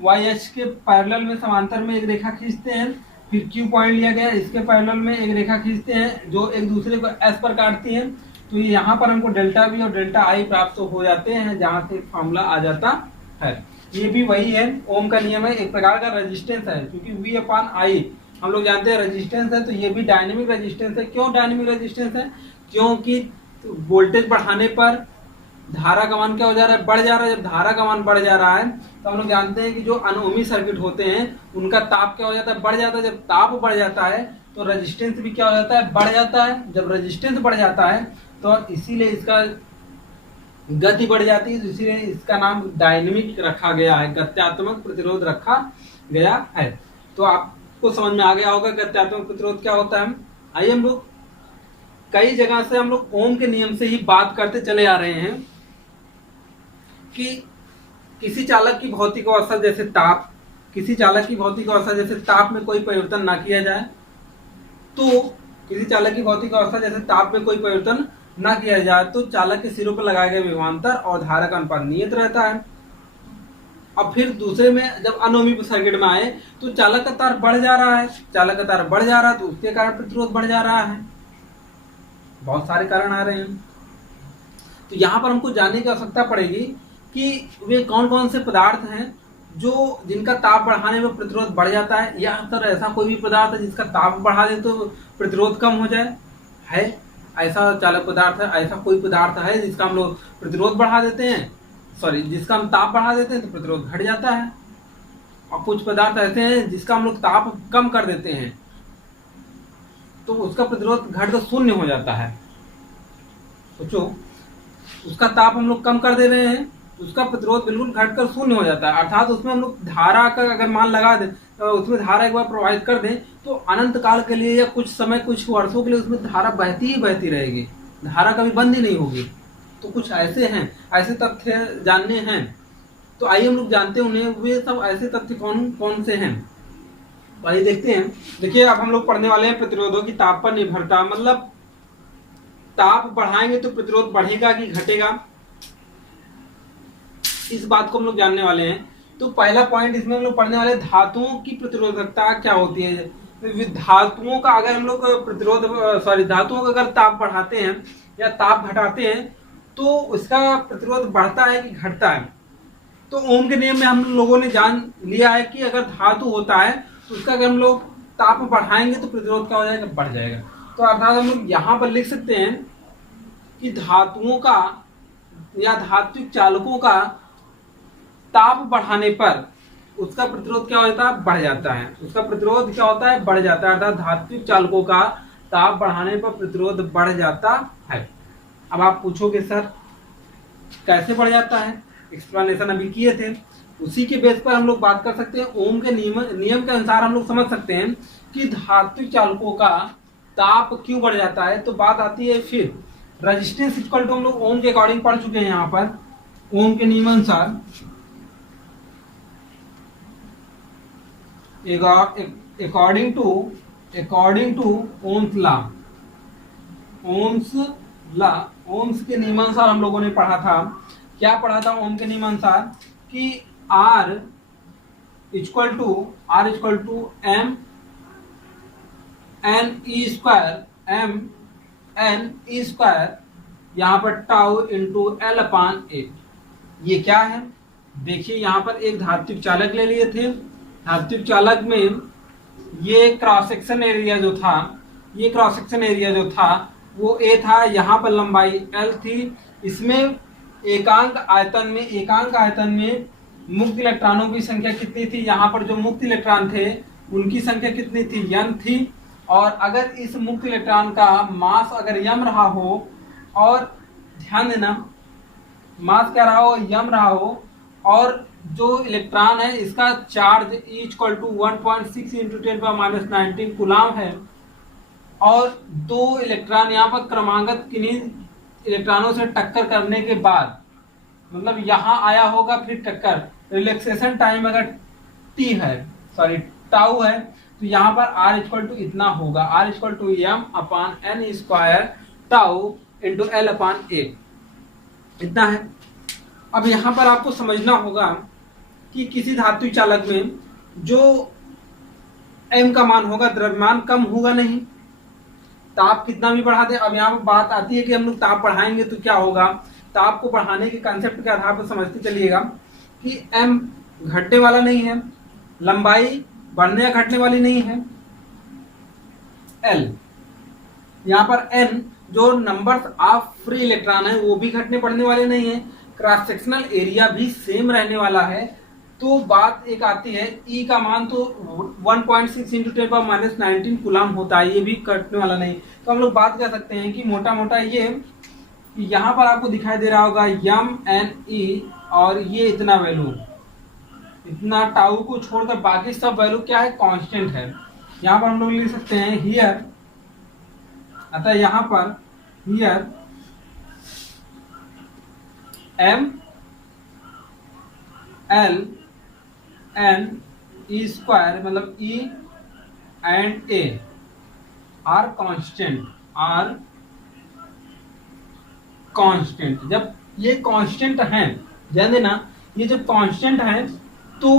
YH के पैरेलल में समांतर में एक रेखा खींचते हैं। फिर Q पॉइंट लिया गया, इसके पैरेलल में एक रेखा खींचते हैं जो एक दूसरे को S पर काटती हैं। तो यहाँ पर हमको डेल्टा V और डेल्टा I प्राप्त हो जाते हैं, जहाँ से फॉर्मूला आ जाता है। ये भी वही है, ओम का नियम है, एक प्रकार का रेजिस्टेंस है। क्योंकि V अपान I हम लोग जानते हैं रेजिस्टेंस है, तो ये भी डायनेमिक रेजिस्टेंस है। क्यों डायनेमिक रेजिस्टेंस है, क्योंकि वोल्टेज बढ़ाने पर धारा का मान क्या हो जा रहा है, बढ़ जा रहा है। जब धारा का मान बढ़ जा रहा है तो हम लोग जानते हैं कि जो अनोमी सर्किट होते हैं उनका ताप क्या हो जाता है, बढ़ जाता है। जब ताप बढ़ जाता है तो रेजिस्टेंस भी क्या हो जाता है, बढ़ जाता है। जब रेजिस्टेंस बढ़ जाता है तो इसीलिए इसका गति बढ़ जाती है, तो इसीलिए इसका नाम डायनेमिक रखा गया है, गत्यात्मक प्रतिरोध रखा गया है। तो आपको समझ में आ गया होगा गत्यात्मक प्रतिरोध क्या होता है। आइए, हम लोग कई जगह से हम लोग ओम के नियम से ही बात करते चले आ रहे हैं कि किसी चालक की भौतिक अवस्था जैसे ताप में कोई परिवर्तन ना किया जाए, तो चालक के सिरों पर लगाए गए विभवांतर और धारा का अनुपात नियत रहता है। अब फिर दूसरे में जब अनोमी सर्किट में आए तो चालक का तार बढ़ जा रहा है, तो उसके कारण प्रतिरोध बढ़ जा रहा है। बहुत सारे कारण आ रहे हैं। तो यहाँ पर हमको जानने की आवश्यकता पड़ेगी कि वे कौन कौन से पदार्थ हैं जिनका ताप बढ़ाने में प्रतिरोध बढ़ जाता है, या अक्सर ऐसा कोई भी पदार्थ है जिसका ताप बढ़ा दे तो प्रतिरोध कम हो जाए। है ऐसा चालक पदार्थ है, ऐसा कोई पदार्थ है जिसका हम लोग प्रतिरोध बढ़ा देते हैं, जिसका हम ताप बढ़ा देते हैं तो प्रतिरोध घट जाता है। और कुछ पदार्थ ऐसे हैं जिसका हम लोग ताप कम कर देते हैं तो उसका प्रतिरोध घटकर शून्य हो जाता है। सोचो, उसका ताप हम लोग कम कर दे रहे हैं, उसका प्रतिरोध बिल्कुल घटकर शून्य हो जाता है। अर्थात उसमें हम लोग धारा का अगर मान लगा दें, उसमें धारा एक बार प्रवाहित कर दें तो अनंत काल के लिए या कुछ समय, कुछ वर्षों के लिए उसमें धारा बहती ही बहती रहेगी, धारा कभी बंद ही नहीं होगी। तो कुछ ऐसे हैं, ऐसे तथ्य जानने हैं, तो आइए हम लोग जानते हैं उन्हें, वे सब ऐसे तथ्य कौन कौन से हैं। तो आइए देखते हैं। देखिए, अब हम लोग पढ़ने वाले हैं प्रतिरोधों की ताप पर निर्भरता, मतलब ताप बढ़ाएंगे तो प्रतिरोध बढ़ेगा कि घटेगा, इस बात को हम लोग जानने वाले हैं। तो पहला पॉइंट इसमें हम लोग पढ़ने वाले धातुओं की प्रतिरोधकता क्या होती है। धातुओं का अगर हम लोग धातुओं का अगर ताप बढ़ाते हैं या ताप घटाते हैं तो उसका प्रतिरोध बढ़ता है कि घटता है। तो ओम के नियम में हम लोगों ने जान लिया है कि अगर धातु होता है तो उसका अगर हम लोग ताप बढ़ाएंगे तो प्रतिरोध क्या हो जाएगा, बढ़ जाएगा। तो अर्थात हम लोग यहाँ पर लिख सकते हैं कि धातुओं का या धात्विक चालकों का ताप बढ़ाने पर उसका प्रतिरोध क्या होता है, बढ़ जाता है। उसका प्रतिरोध क्या होता है, बढ़ जाता है। अर्थात धात्विक चालकों का ताप बढ़ाने पर प्रतिरोध बढ़ जाता है। अब आप पूछोगे सर कैसे बढ़ जाता है, एक्सप्लेनेशन अभी किए थे, उसी के बेस पर हम लोग बात कर सकते हैं। ओम के नियम के अनुसार हम लोग समझ सकते हैं कि धात्विक चालकों का ताप क्यों बढ़ जाता है। तो बात आती है फिर रेजिस्टेंस इक्वल टू, हम लोग ओम के अकॉर्डिंग पढ़ चुके हैं। यहाँ पर ओम के नियमानुसार according to Ohm's law, Ohm's के नियमानुसार हम लोगों ने पढ़ा था। क्या पढ़ा था ओम के नियमानुसार कि R equal to M N E square, यहाँ पर tau into L upon A. ये क्या है, देखिए यहाँ पर एक धात्विक चालक ले लिए थे। धात्विक चालक में ये क्रॉस सेक्शन एरिया जो था वो ए था, यहाँ पर लंबाई एल थी। इसमें एकांक आयतन में मुक्त इलेक्ट्रॉनों की संख्या कितनी थी, यहाँ पर जो मुक्त इलेक्ट्रॉन थे उनकी संख्या कितनी थी, n थी। और अगर इस मुक्त इलेक्ट्रॉन का मास अगर m रहा हो, और ध्यान देना मास क्या रहा हो, m रहा हो, और जो इलेक्ट्रॉन है इसका charge E equal to 1.6 into 10⁻19 coulomb है, और दो इलेक्ट्रॉन यहाँ पर क्रमागत किन्हीं इलेक्ट्रॉनों से टक्कर करने के बाद, मतलब यहाँ आया होगा फिर टक्कर, रिलैक्सेशन टाइम अगर टाउ है, तो यहाँ पर R इक्वल टू इतना होगा, R equal to M upon N square tau into L upon A, इतना है। अब यहाँ पर आपको समझना होगा कि किसी धात्विक चालक में जो m का मान होगा, द्रव्यमान कम होगा नहीं, ताप कितना भी बढ़ा दे। अब यहाँ पर बात आती है कि हम लोग ताप बढ़ाएंगे तो क्या होगा। ताप को बढ़ाने के कंसेप्ट के आधार पर समझते चलिएगा कि m घटने वाला नहीं है, लंबाई बढ़ने या घटने वाली नहीं है, l यहाँ पर n जो नंबर्स ऑफ फ्री इलेक्ट्रॉन है वो भी घटने बढ़ने वाले नहीं है, क्रॉस सेक्शनल एरिया भी सेम रहने वाला है। तो बात एक आती है E का मान तो 1.6 इंटू 10⁻19 कूलाम होता है, ये भी घटने वाला नहीं। तो हम लोग बात कर सकते हैं कि मोटा मोटा ये यहाँ पर आपको दिखाई दे रहा होगा m/n/e, और ये इतना वैल्यू, इतना टाउ को छोड़कर बाकी सब वैल्यू क्या है, कांस्टेंट है। यहाँ पर हम लोग लिख सकते हैं हियर, अतः यहाँ पर here m l n e स्क्वायर, मतलब E and A are constant. जब ये कांस्टेंट हैं, ध्यान देना, ये जब कांस्टेंट है तो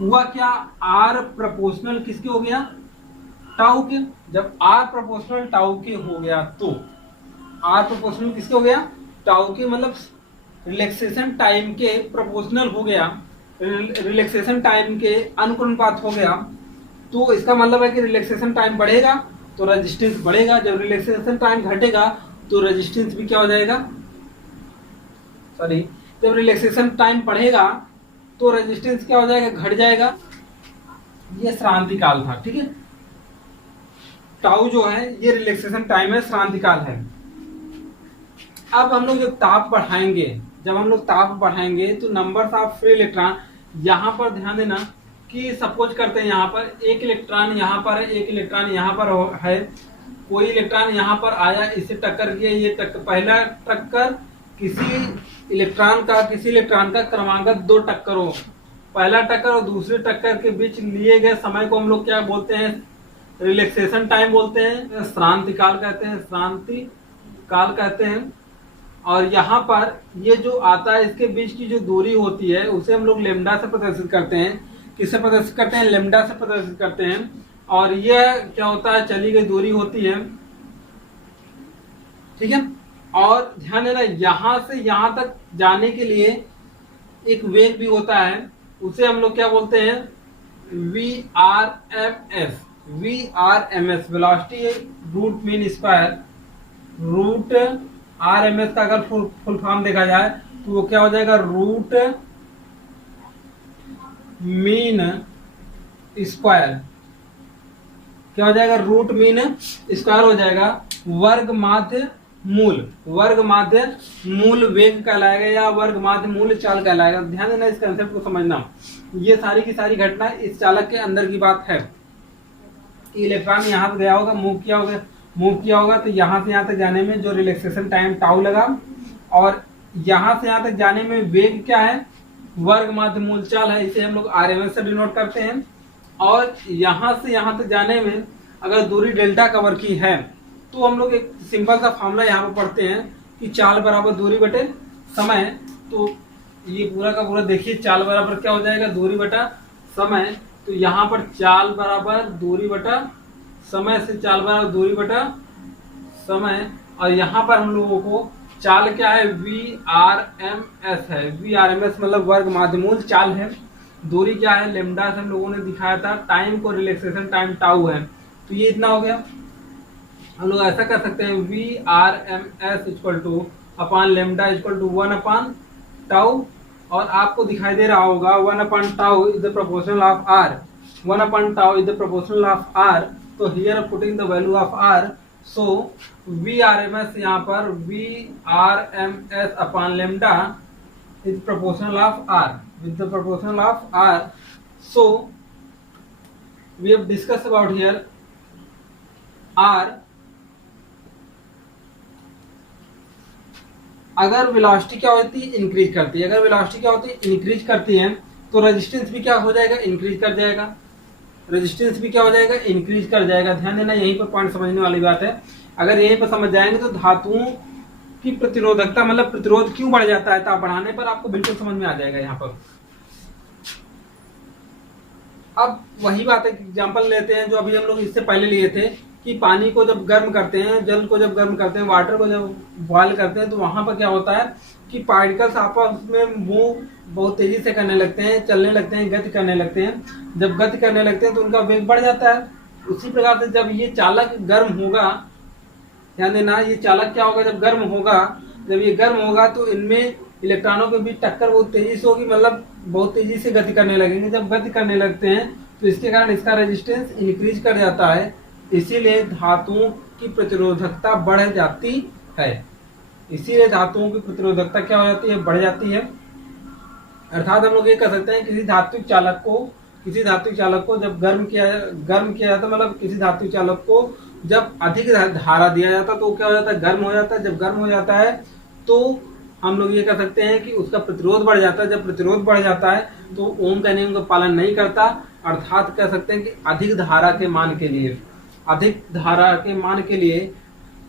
हुआ क्या, R प्रोपोर्शनल किसके हो गया, टाउ के। जब R प्रोपोर्शनल टाउ के हो गया तो R प्रोपोर्शनल किसके हो गया, टाउ के, मतलब रिलैक्सेशन टाइम के प्रोपोर्शनल हो गया, रिलैक्सेशन टाइम के अनुपात हो गया। तो इसका मतलब है कि रिलैक्सेशन टाइम बढ़ेगा तो रेजिस्टेंस बढ़ेगा, जब रिलैक्सेशन टाइम घटेगा तो रेजिस्टेंस भी क्या हो जाएगा, जब रिलैक्सेशन टाइम बढ़ेगा तो रेजिस्टेंस क्या हो जाएगा, घट जाएगा। ये श्रांति काल था, ठीक है। टाउ जो है ये रिलैक्सेशन टाइम है, श्रांति काल है। अब हम लोग जब ताप बढ़ाएंगे तो नंबर ऑफ फ्री इलेक्ट्रॉन, यहाँ पर ध्यान देना कि सपोज करते हैं यहाँ पर एक इलेक्ट्रॉन यहाँ पर है, एक इलेक्ट्रॉन यहाँ पर है, कोई इलेक्ट्रॉन यहाँ पर आया, इसे टक्कर किया, ये पहला टक्कर किसी इलेक्ट्रॉन का क्रमागत 2 टक्कर हो, पहला टक्कर और दूसरे टक्कर के बीच लिए गए समय को हम लोग क्या बोलते हैं, रिलैक्सेशन टाइम बोलते हैं, श्रांति काल कहते हैं। और यहाँ पर ये जो आता है इसके बीच की जो दूरी होती है उसे हम लोग लेमडा से प्रदर्शित करते हैं। किससे प्रदर्शित करते हैं? लेमडा से प्रदर्शित करते हैं। और यह क्या होता है, चली गई दूरी होती है, ठीक है। और ध्यान देना यहाँ से यहाँ तक जाने के लिए एक वेग भी होता है, उसे हम लोग क्या बोलते हैं, VRMS, velocity root mean square, root RMS का अगर फुल फॉर्म देखा जाए तो वो क्या हो जाएगा, रूट मीन स्क्वायर, क्या हो जाएगा, रूट मीन स्क्वायर हो जाएगा, वर्ग माध्य मूल वेग कहलाएगा या वर्ग माध्य मूल चाल कहलाएगा। ध्यान देना, इस कंसेप्ट को समझना। ये सारी की सारी घटना इस चालक के अंदर की बात है। इलेक्ट्रॉन यहाँ पे गया होगा, मूव किया होगा तो यहाँ से यहाँ तक जाने में जो रिलैक्सेशन टाइम टाउ लगा, और यहाँ से यहाँ तक जाने में वेग क्या है, वर्ग माध्य मूल चाल है, इसे हम लोग RMS से डिनोट करते हैं। और यहाँ से यहाँ तक जाने में अगर दूरी डेल्टा कवर की है तो हम लोग एक सिंपल सा फॉर्मूला यहाँ पे पढ़ते हैं कि चाल बराबर दूरी बटे समय। तो ये पूरा का पूरा देखिए, चाल बराबर क्या हो जाएगा, दूरी बटा समय। तो यहाँ पर चाल बराबर दूरी बटा समय से चाल बराबर दूरी बटा समय, और यहाँ पर हम लोगों को चाल क्या है, VRMS है। VRMS मतलब वर्ग माध्य मूल चाल है। दूरी क्या है, लेमडा से हम लोगों ने दिखाया था। टाइम को रिलैक्सेशन टाइम टाउ है, तो ये इतना हो गया। हम लोग ऐसा कर सकते हैं, VRMS equal to upon lambda equal to 1 upon tau, और आपको दिखाई दे रहा होगा 1 upon tau is the proportional of R, 1 upon tau is the proportional of R। तो here putting the value of R, so VRMS यहाँ पर VRMS upon lambda is proportional of R, with the proportional of R. So we have discussed about here R। अगर velocity क्या होती है, increase करती है। अगर वेलोसिटी क्या होती है, इंक्रीज करती है, तो रेजिस्टेंस भी क्या हो जाएगा, इंक्रीज कर जाएगा। रेजिस्टेंस भी क्या हो जाएगा, इंक्रीज कर जाएगा। ध्यान देना, यहीं पर पॉइंट समझने वाली बात है। अगर यहीं पर समझ जाएंगे तो धातुओं की प्रतिरोधकता मतलब प्रतिरोध क्यों बढ़ जाता है ताप बढ़ाने पर, आपको बिल्कुल समझ में आ जाएगा यहाँ पर। अब वही बात है, एग्जाम्पल लेते हैं जो अभी हम लोग इससे पहले लिए थे कि पानी को जब गर्म करते हैं, जल को जब गर्म करते हैं, वाटर को जब बॉयल करते हैं, तो वहां पर क्या होता है कि पार्टिकल्स आपस में मूव बहुत तेजी से करने लगते हैं, चलने लगते हैं, गति करने लगते हैं। जब गति करने लगते हैं तो उनका वेग बढ़ जाता है। उसी प्रकार से जब ये चालक गर्म होगा, ध्यान देना, ये चालक क्या होगा, जब गर्म होगा, जब ये गर्म होगा तो इनमें इलेक्ट्रॉनों के बीच टक्कर बहुत तेजी से होगी, मतलब बहुत तेजी से गति करने लगेंगे। जब गति करने लगते हैं तो इसके कारण इसका रेजिस्टेंस इंक्रीज कर जाता है, इसीलिए धातुओं की प्रतिरोधकता बढ़ जाती है। इसीलिए धातुओं की प्रतिरोधकता क्या हो जाती है, बढ़ जाती है। अर्थात हम लोग ये कह सकते हैं किसी धात्विक चालक को जब गर्म किया जाता, मतलब किसी धात्विक चालक को जब अधिक धारा दिया जाता तो क्या हो जाता है, गर्म हो जाता है। जब गर्म हो जाता है तो हम लोग ये कह सकते हैं कि उसका प्रतिरोध बढ़ जाता है। जब प्रतिरोध बढ़ जाता है तो ओम का नियम का पालन नहीं करता, अर्थात कह सकते हैं कि अधिक धारा के मान के लिए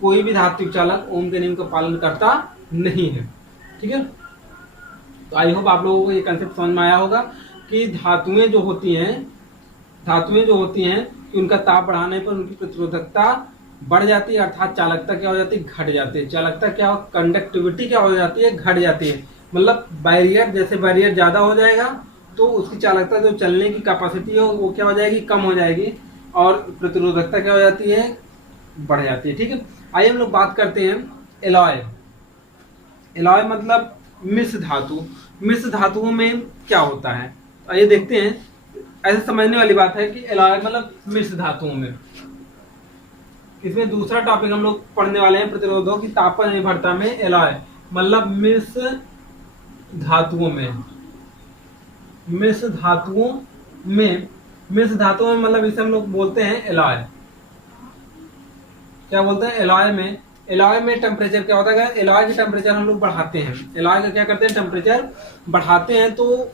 कोई भी धात्विक चालक ओम के नियम का पालन करता नहीं है। ठीक है, तो आई होप आप लोगों को ये कंसेप्ट समझ में आया होगा कि धातुएं जो होती हैं कि उनका ताप बढ़ाने पर उनकी प्रतिरोधकता बढ़ जाती है, अर्थात चालकता क्या हो जाती है, घट जाती है। चालकता क्या हो, कंडक्टिविटी क्या हो जाती है, घट जाती है। मतलब बैरियर, जैसे बैरियर ज्यादा हो जाएगा तो उसकी चालकता, जो चलने की कैपेसिटी हो वो क्या हो जाएगी, कम हो जाएगी, और प्रतिरोधकता क्या हो जाती है, बढ़ जाती है। ठीक है, आइए हम लोग बात करते हैं एलॉय। एलॉय मतलब मिश्र धातु। मिश्र धातुओं में क्या होता है, आइए देखते हैं। ऐसे समझने वाली बात है कि एलॉय मतलब मिश्र धातुओं में। इसमें दूसरा टॉपिक हम लोग पढ़ने वाले हैं प्रतिरोधों की ताप पर निर्भरता में एलॉय, मतलब मिश्र धातुओं में मतलब इसे हम लोग बोलते हैं एलॉय। क्या बोलते हैं एलॉय में? एलॉय में टेम्परेचर क्या होता है? एलॉय की टेम्परेचर हम लोग बढ़ाते हैं। एलॉय का क्या करते हैं? टेम्परेचर बढ़ाते हैं। तो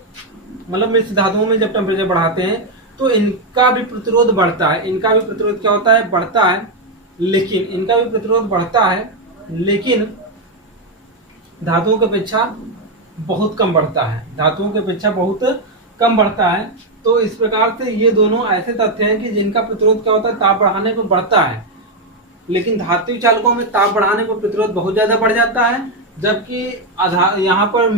मतलब मिश्र धातुओं में जब टेम्परेचर बढ़ाते हैं तो इनका भी प्रतिरोध बढ़ता है। इनका भी प्रतिरोध क्या होता है? बढ़ता है। लेकिन इनका भी प्रतिरोध बढ़ता है, लेकिन धातुओं की अपेक्षा बहुत कम बढ़ता है। धातुओं की अपेक्षा बहुत कम बढ़ता है। तो इस प्रकार से ये दोनों ऐसे तथ्य हैं कि जिनका प्रतिरोध क्या होता है? ताप बढ़ाने पर बढ़ता है, लेकिन धात्विक चालकों में ताप बढ़ाने पर प्रतिरोध बहुत ज्यादा बढ़ जाता है। जबकि यहाँ पर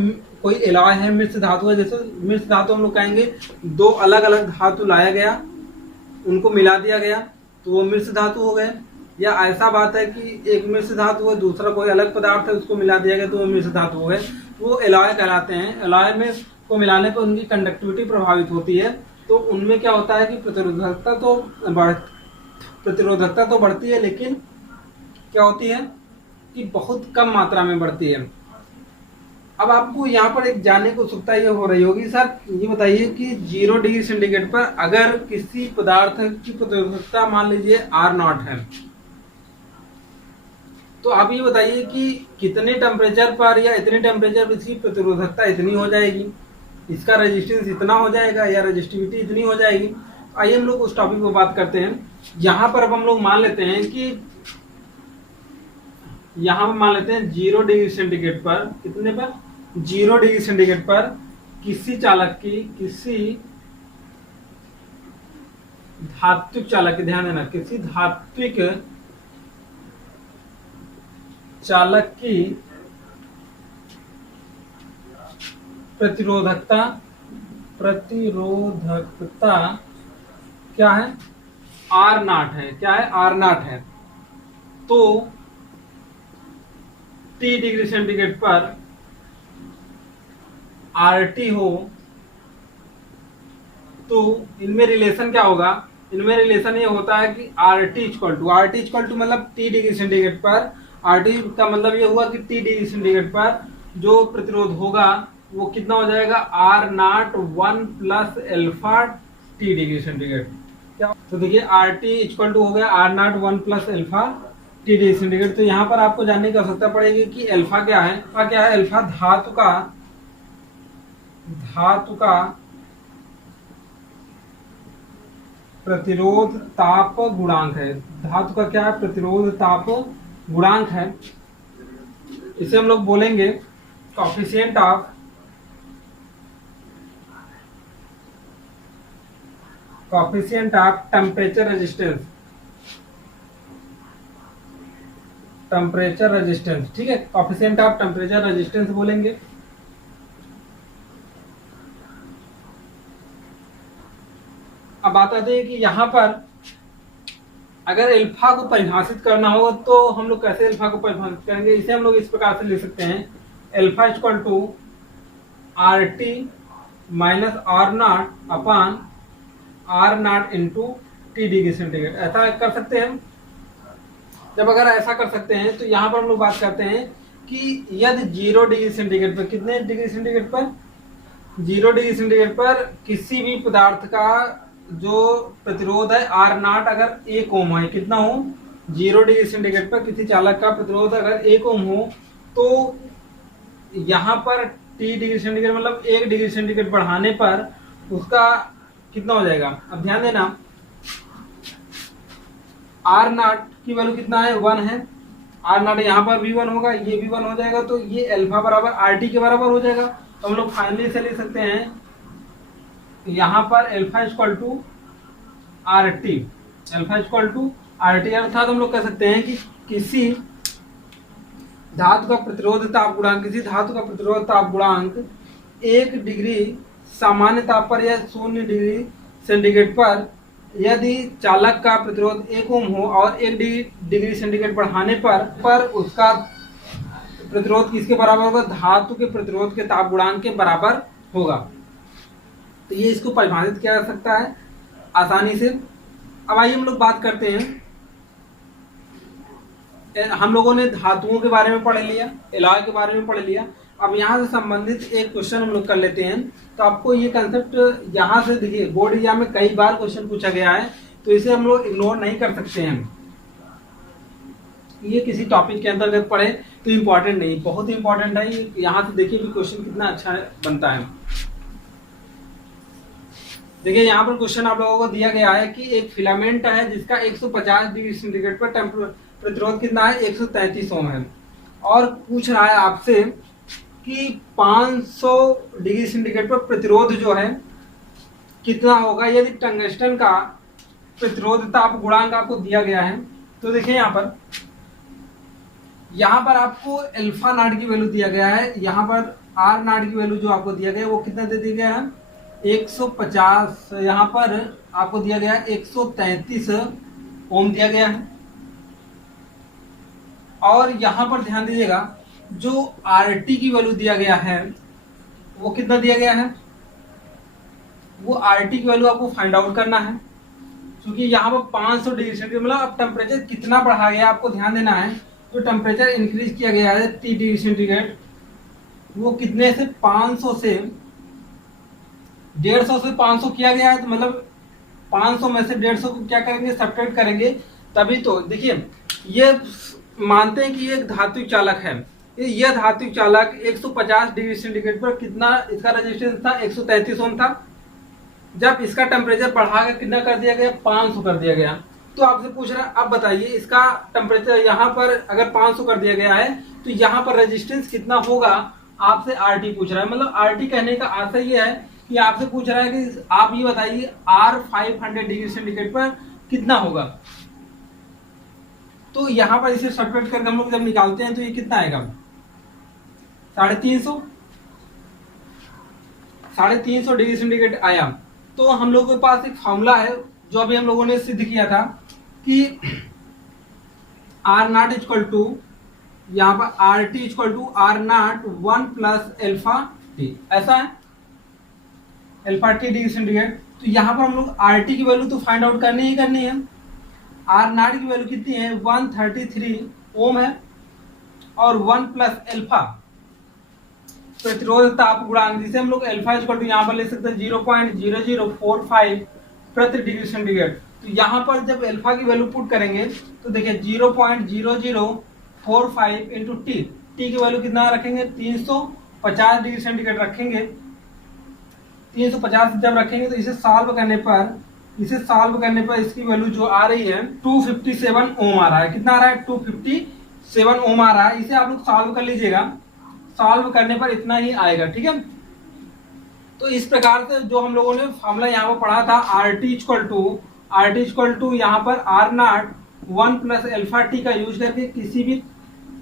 कोई एलॉय है, मिश्र धातु है। जैसे मिश्र धातु हम लोग कहेंगे दो अलग अलग धातु लाया गया, उनको मिला दिया गया तो वो मिश्र धातु हो गए। या ऐसा बात है कि एक मिश्र धातु है, दूसरा कोई अलग पदार्थ है, उसको मिला दिया गया तो वो मिश्र धातु हो गए, वो एलॉय कहलाते हैं। एलॉय में को मिलाने पर उनकी कंडक्टिविटी प्रभावित होती है। तो उनमें क्या होता है कि प्रतिरोधकता तो बढ़ती है, लेकिन क्या होती है कि बहुत कम मात्रा में बढ़ती है। अब आपको यहाँ पर एक जानने को उत्सुकता ये हो रही होगी, सर ये बताइए कि 0 डिग्री सेंटीग्रेड पर अगर किसी पदार्थ की प्रतिरोधकता मान लीजिए R0 है, तो आप ये बताइए कि कितने टेम्परेचर पर या इतने टेम्परेचर पर इसकी प्रतिरोधकता इतनी हो जाएगी, इसका रेजिस्टेंस इतना हो जाएगा या रेजिस्टिविटी इतनी हो जाएगी। आइए हम लोग उस टॉपिक पर बात करते हैं। यहाँ पर अब हम लोग मान लेते हैं कि यहाँ पर मान लेते हैं 0 डिग्री सेंटीग्रेड पर, कितने पर? 0 डिग्री सेंटीग्रेड पर किसी चालक की, किसी धात्विक चालक की, ध्यान देना, किसी धात्विक चालक की प्रतिरोधकता क्या है? R0 है। क्या है? R0 है। तो T डिग्री सेंटीग्रेड पर RT हो तो इनमें रिलेशन क्या होगा? इनमें रिलेशन ये होता है कि RT इक्वल टू मतलब T डिग्री सेंटीग्रेड पर, RT का मतलब ये हुआ कि T डिग्री सेंटीग्रेड पर जो प्रतिरोध होगा वो कितना हो जाएगा? R0 1 plus alpha T degree centigrade. क्या? तो देखिए RT इक्वल टू हो गया R0 1 plus alpha T degree centigrade. तो यहाँ पर आपको जानने की आवश्यकता पड़ेगी कि अल्फा क्या है। अल्फा धातु का प्रतिरोध ताप गुणांक है। धातु का क्या है? प्रतिरोध ताप गुणांक है। इसे हम लोग बोलेंगे कोएफिशिएंट ऑफ टेम्परेचर रेजिस्टेंस। ठीक है, कोएफिशिएंट ऑफ टेम्परेचर रेजिस्टेंस बोलेंगे। अब बात आती है कि यहाँ पर अगर अल्फा को परिभाषित करना हो तो हम लोग कैसे अल्फा को परिभाषित करेंगे? इसे हम लोग इस प्रकार से लिख सकते हैं, alpha equal to RT minus R0 upon R0 into T degree centigrade. ऐसा कर सकते हैं। जब अगर ऐसा कर सकते हैं तो यहाँ पर हम लोग बात करते हैं कि यदि 0 डिग्री सेंटीग्रेड पर, कितने डिग्री सेंटीग्रेड पर? 0 डिग्री सेंटीग्रेड पर किसी भी पदार्थ का जो प्रतिरोध है R0 अगर 1 ओम है, कितना हो? 0 डिग्री सेंटीग्रेड पर किसी चालक का प्रतिरोध अगर 1 ओम हो तो यहाँ पर T डिग्री सेंटीग्रेड मतलब 1 डिग्री सेंटीग्रेड बढ़ाने पर उसका कितना हो जाएगा? अब ध्यान देना, R0 की वैल्यू कितना है? 1 है। R0 यहाँ पर भी 1 होगा, ये भी 1 हो जाएगा, तो ये अल्फा बराबर RT के बराबर हो जाएगा। तो हम लोग फाइनली से ले सकते हैं यहाँ पर अल्फा इक्वल टू RT, अर्थात हम लोग कह सकते हैं कि किसी धातु का प्रतिरोध ताप गुणांक 1 डिग्री सामान्य ताप पर या 0 डिग्री सेंटीग्रेड पर यदि चालक का प्रतिरोध 1 ओम हो और 1 डिग्री सेंटीग्रेड बढ़ाने पर उसका प्रतिरोध किसके बराबर होगा? धातु के प्रतिरोध के ताप गुणांक के बराबर होगा। तो ये इसको परिभाषित किया जा सकता है आसानी से। अब आइए हम लोग बात करते हैं हम लोगों ने धातुओं के बारे में पढ़ लिया, एलॉय के बारे में पढ़ लिया। अब यहाँ से संबंधित एक क्वेश्चन हम लोग कर लेते हैं। तो आपको ये कंसेप्ट यहाँ से देखिए, बोर्ड एग्जाम में कई बार क्वेश्चन पूछा गया है, तो इसे हम लोग इग्नोर नहीं कर सकते हैं। ये किसी टॉपिक के अंतर्गत पढ़े तो इम्पोर्टेंट नहीं, बहुत ही इंपॉर्टेंट है। यहाँ से देखिए भी क्वेश्चन कितना अच्छा बनता है। देखिए यहाँ पर क्वेश्चन आप लोगों को दिया गया है कि एक फिलामेंट है जिसका 150 डिग्री सेंटीग्रेड पर प्रतिरोध कितना है, 133 ओम है, और पूछ रहा है आपसे कि 500 डिग्री सेंटीग्रेड पर प्रतिरोध जो है कितना होगा यदि टंगस्टन का प्रतिरोधता गुणांक आपको दिया गया है। तो देखिए यहाँ पर आपको अल्फा नॉट की वैल्यू दिया गया है, यहाँ पर आर नॉट की वैल्यू जो आपको दिया गया है वो कितना दे दिया गया है, 150। यहाँ पर आपको दिया गया है 133 ओम दिया गया है। और यहाँ पर ध्यान दीजिएगा जो आरटी की वैल्यू दिया गया है वो कितना दिया गया है, वो आरटी की वैल्यू आपको फाइंड आउट करना है। क्योंकि यहाँ पर 500 डिग्री सेंटीग्रेड मतलब अब टेम्परेचर कितना बढ़ा गया आपको ध्यान देना है। जो टेम्परेचर इंक्रीज किया गया है 30 डिग्री सेंटीग्रेड, वो कितने से 500 से 150 से 500 किया गया है। तो मतलब 500 में से 150 को क्या करेंगे, सब्ट्रैक्ट करेंगे, तभी तो देखिए ये मानते हैं कि ये एक धातु चालक है। यह धातु चालक 150 डिग्री सेंटीग्रेड पर कितना इसका रेजिस्टेंस था, 133 ओम था। जब इसका टेम्परेचर बढ़ाकर कितना कर दिया गया, 500 कर दिया गया। तो आपसे पूछ रहा है अब बताइए इसका टेम्परेचर यहाँ पर अगर 500 कर दिया गया है तो यहाँ पर रेजिस्टेंस कितना होगा, आपसे आरटी पूछ रहा है। मतलब आरटी कहने का आशय ये है कि आपसे पूछ रहा है कि आप ये बताइए आर 500 डिग्री सेंटीग्रेड पर कितना होगा। तो यहाँ पर इसे सब्ट्रैक्ट करके हम लोग जब निकालते हैं तो ये कितना आएगा, 350 डिग्री सेंटीग्रेड आया। तो हम लोगों के पास एक फॉर्मूला है जो अभी हम लोगों ने सिद्ध किया था कि आर नॉट इक्वल टू, यहाँ पर R T equal to R not 1 plus alpha T, ऐसा है एल्फा टी डिग्री सेंटीग्रेड। तो यहाँ पर हम लोग आर टी की वैल्यू तो फाइंड आउट करनी ही करनी है। आर नॉट की वैल्यू कितनी है, 133 ओम है, और 1 प्लस एल्फा प्रतिरोध ताप गुणांक, जिसे हम लोग एल्फा इक्वल टू यहाँ पर ले सकते हैं 0.0045 प्रति डिग्री सेंटीग्रेड। तो यहाँ पर जब एल्फा की वैल्यू पुट करेंगे तो देखिए 0.0045 इंटू टी, टी की वैल्यू कितना रखेंगे, 350 डिग्री सेंटीग्रेड रखेंगे। 350 जब रखेंगे तो इसे सॉल्व करने पर इसकी वैल्यू जो आ रही है 257 ओम आ रहा है। कितना आ रहा है, 257 ओम आ रहा है। इसे आप लोग सॉल्व कर लीजिएगा, सॉल्व करने पर इतना ही आएगा, ठीक है। तो इस प्रकार से जो हम लोगों ने फॉर्मूला यहाँ पर पढ़ा था आर टी इक्वल टू यहाँ पर R not 1 plus alpha T का यूज करके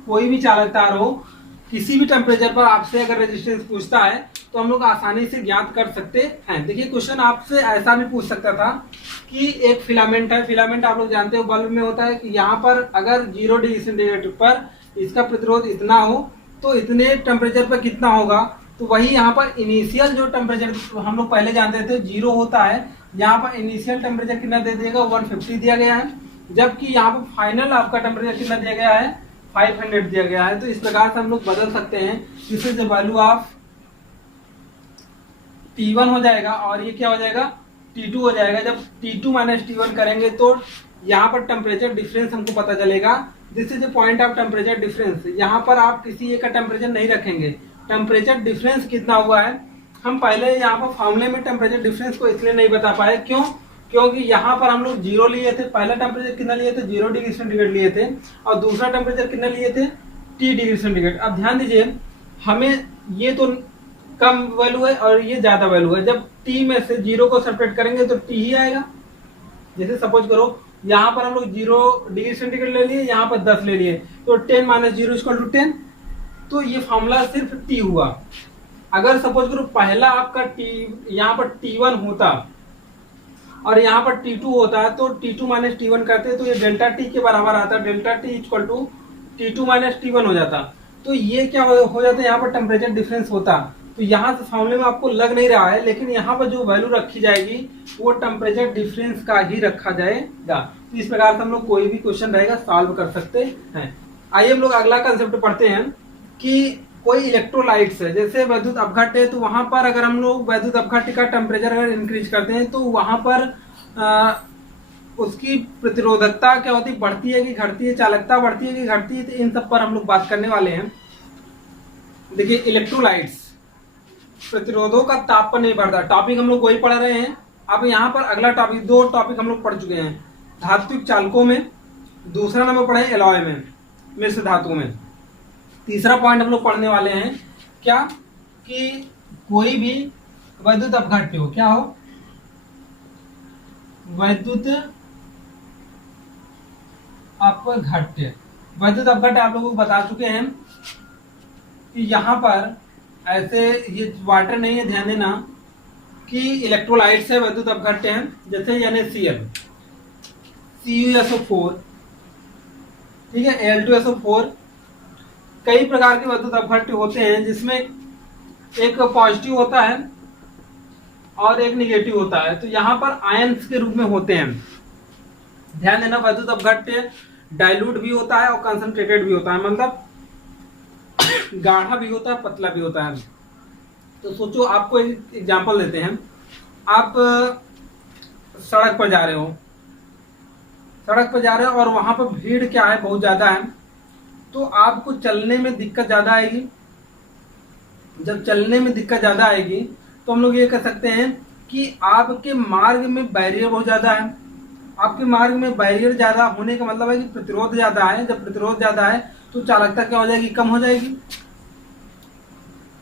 कोई भी चालक तार हो किसी भी टेम्परेचर पर आपसे अगर रेजिस्टेंस पूछता है तो हम लोग आसानी से ज्ञात कर सकते हैं। देखिए क्वेश्चन आपसे ऐसा भी पूछ सकता था कि एक फिलामेंट है, फिलामेंट आप लोग जानते हो बल्ब में होता है कि यहाँ पर अगर 0 डिग्री सेंटीग्रेड पर इसका प्रतिरोध इतना हो तो इतने टेम्परेचर पर कितना होगा। तो वही यहाँ पर इनिशियल जो टेम्परेचर हम लोग पहले जानते थे 0 होता है, यहाँ पर इनिशियल टेम्परेचर कितना दे देगा, 150 दिया गया है, जबकि यहाँ पर फाइनल आपका टेम्परेचर कितना दिया गया है, 500 दिया गया है। तो इस प्रकार से हम लोग बदल सकते हैं, जिससे जो वैल्यू ऑफ T1 हो जाएगा और ये क्या हो जाएगा, T2 हो जाएगा। जब T2 माइनस T1 करेंगे तो यहाँ पर टेम्परेचर डिफरेंस हमको पता चलेगा। This is the point of temperature difference. यहाँ पर आप किसी एक का टेम्परेचर नहीं रखेंगे, टेम्परेचर डिफरेंस कितना हुआ है। हम पहले यहाँ पर फॉर्मूले में टेम्परेचर डिफरेंस को इसलिए नहीं बता पाए, क्यों, क्योंकि यहाँ पर हम लोग 0 लिए थे, पहला टेम्परेचर कितना लिए थे, 0 डिग्री सेंटीग्रेड लिए थे, और दूसरा टेम्परेचर कितना लिए थे, T डिग्री सेंटीग्रेड। अब ध्यान दीजिए, हमें ये तो कम वैल्यू है और ये ज्यादा वैल्यू है। जब T में से 0 को सेपरेट करेंगे तो T ही आएगा। जैसे सपोज करो यहाँ पर हम लोग 0 डिग्री सेंटीग्रेड ले लिए, यहाँ पर 10 ले लिए, तो 10 माइनस 0 इक्वल टू 10। तो ये फॉर्मूला सिर्फ T हुआ। अगर सपोज करो पहला आपका T यहाँ पर T1 होता और यहाँ पर T2 होता तो T2 माइनस T1 करते तो ये डेल्टा T के बराबर आता, delta T equal to T2 minus T1 हो जाता। तो ये क्या हो जाता है, यहाँ पर टेम्परेचर डिफरेंस होता। तो यहाँ से फॉर्मूले में आपको लग नहीं रहा है, लेकिन यहाँ पर जो वैल्यू रखी जाएगी वो टेम्परेचर डिफरेंस का ही रखा जाएगा। तो इस प्रकार से हम लोग कोई भी क्वेश्चन रहेगा सॉल्व कर सकते हैं। आइए हम लोग अगला कंसेप्ट पढ़ते हैं कि कोई इलेक्ट्रोलाइट्स है, जैसे वैद्युत अपघट्य है, तो वहां पर अगर हम लोग वैद्युत अपघट्य का टेम्परेचर अगर इंक्रीज करते हैं तो वहां पर उसकी प्रतिरोधकता क्या होती है, बढ़ती है कि घटती है, चालकता बढ़ती है कि घटती है, तो इन सब पर हम लोग बात करने वाले हैं। देखिए इलेक्ट्रोलाइट्स प्रतिरोधों का ताप पर निर्भर करता है, टॉपिक हम लोग वही पढ़ रहे हैं। अब यहाँ पर अगला टॉपिक, दो टॉपिक हम लोग पढ़ चुके हैं, धात्विक चालकों में, दूसरा नंबर पढ़े एलॉय में, मिश्र धातु में। तीसरा पॉइंट हम लोग पढ़ने वाले हैं क्या, कि कोई भी वैद्युत अपघट्य हो, क्या हो, वैद्युत अपघट्य। वैद्युत अपघट्य आप लोगों को बता चुके हैं कि यहाँ पर ऐसे ये वाटर नहीं है, ध्यान देना कि इलेक्ट्रोलाइट्स है, वैद्युत अपघट्य है, जैसे NaCl, CuSO4, ठीक है, Al2SO4। कई प्रकार के वैद्युत अपघट्य होते हैं जिसमें एक पॉजिटिव होता है और एक निगेटिव होता है, तो यहाँ पर आयंस के रूप में होते हैं। ध्यान देना वैद्युत अपघट्य डाइल्यूट भी होता है और कंसंट्रेटेड भी होता है, मतलब गाढ़ा भी होता है, पतला भी होता है। तो सोचो, आपको एक एग्जांपल देते हैं। आप सड़क पर जा रहे हो, और वहां पर भीड़ क्या है, बहुत ज्यादा है, तो आपको चलने में दिक्कत ज्यादा आएगी। जब चलने में दिक्कत ज्यादा आएगी तो हम लोग ये कह सकते हैं कि आपके मार्ग में बैरियर बहुत ज्यादा है। आपके मार्ग में बैरियर ज्यादा होने का मतलब है कि प्रतिरोध ज्यादा है। जब प्रतिरोध ज्यादा है तो चालकता क्या हो जाएगी, कम हो जाएगी।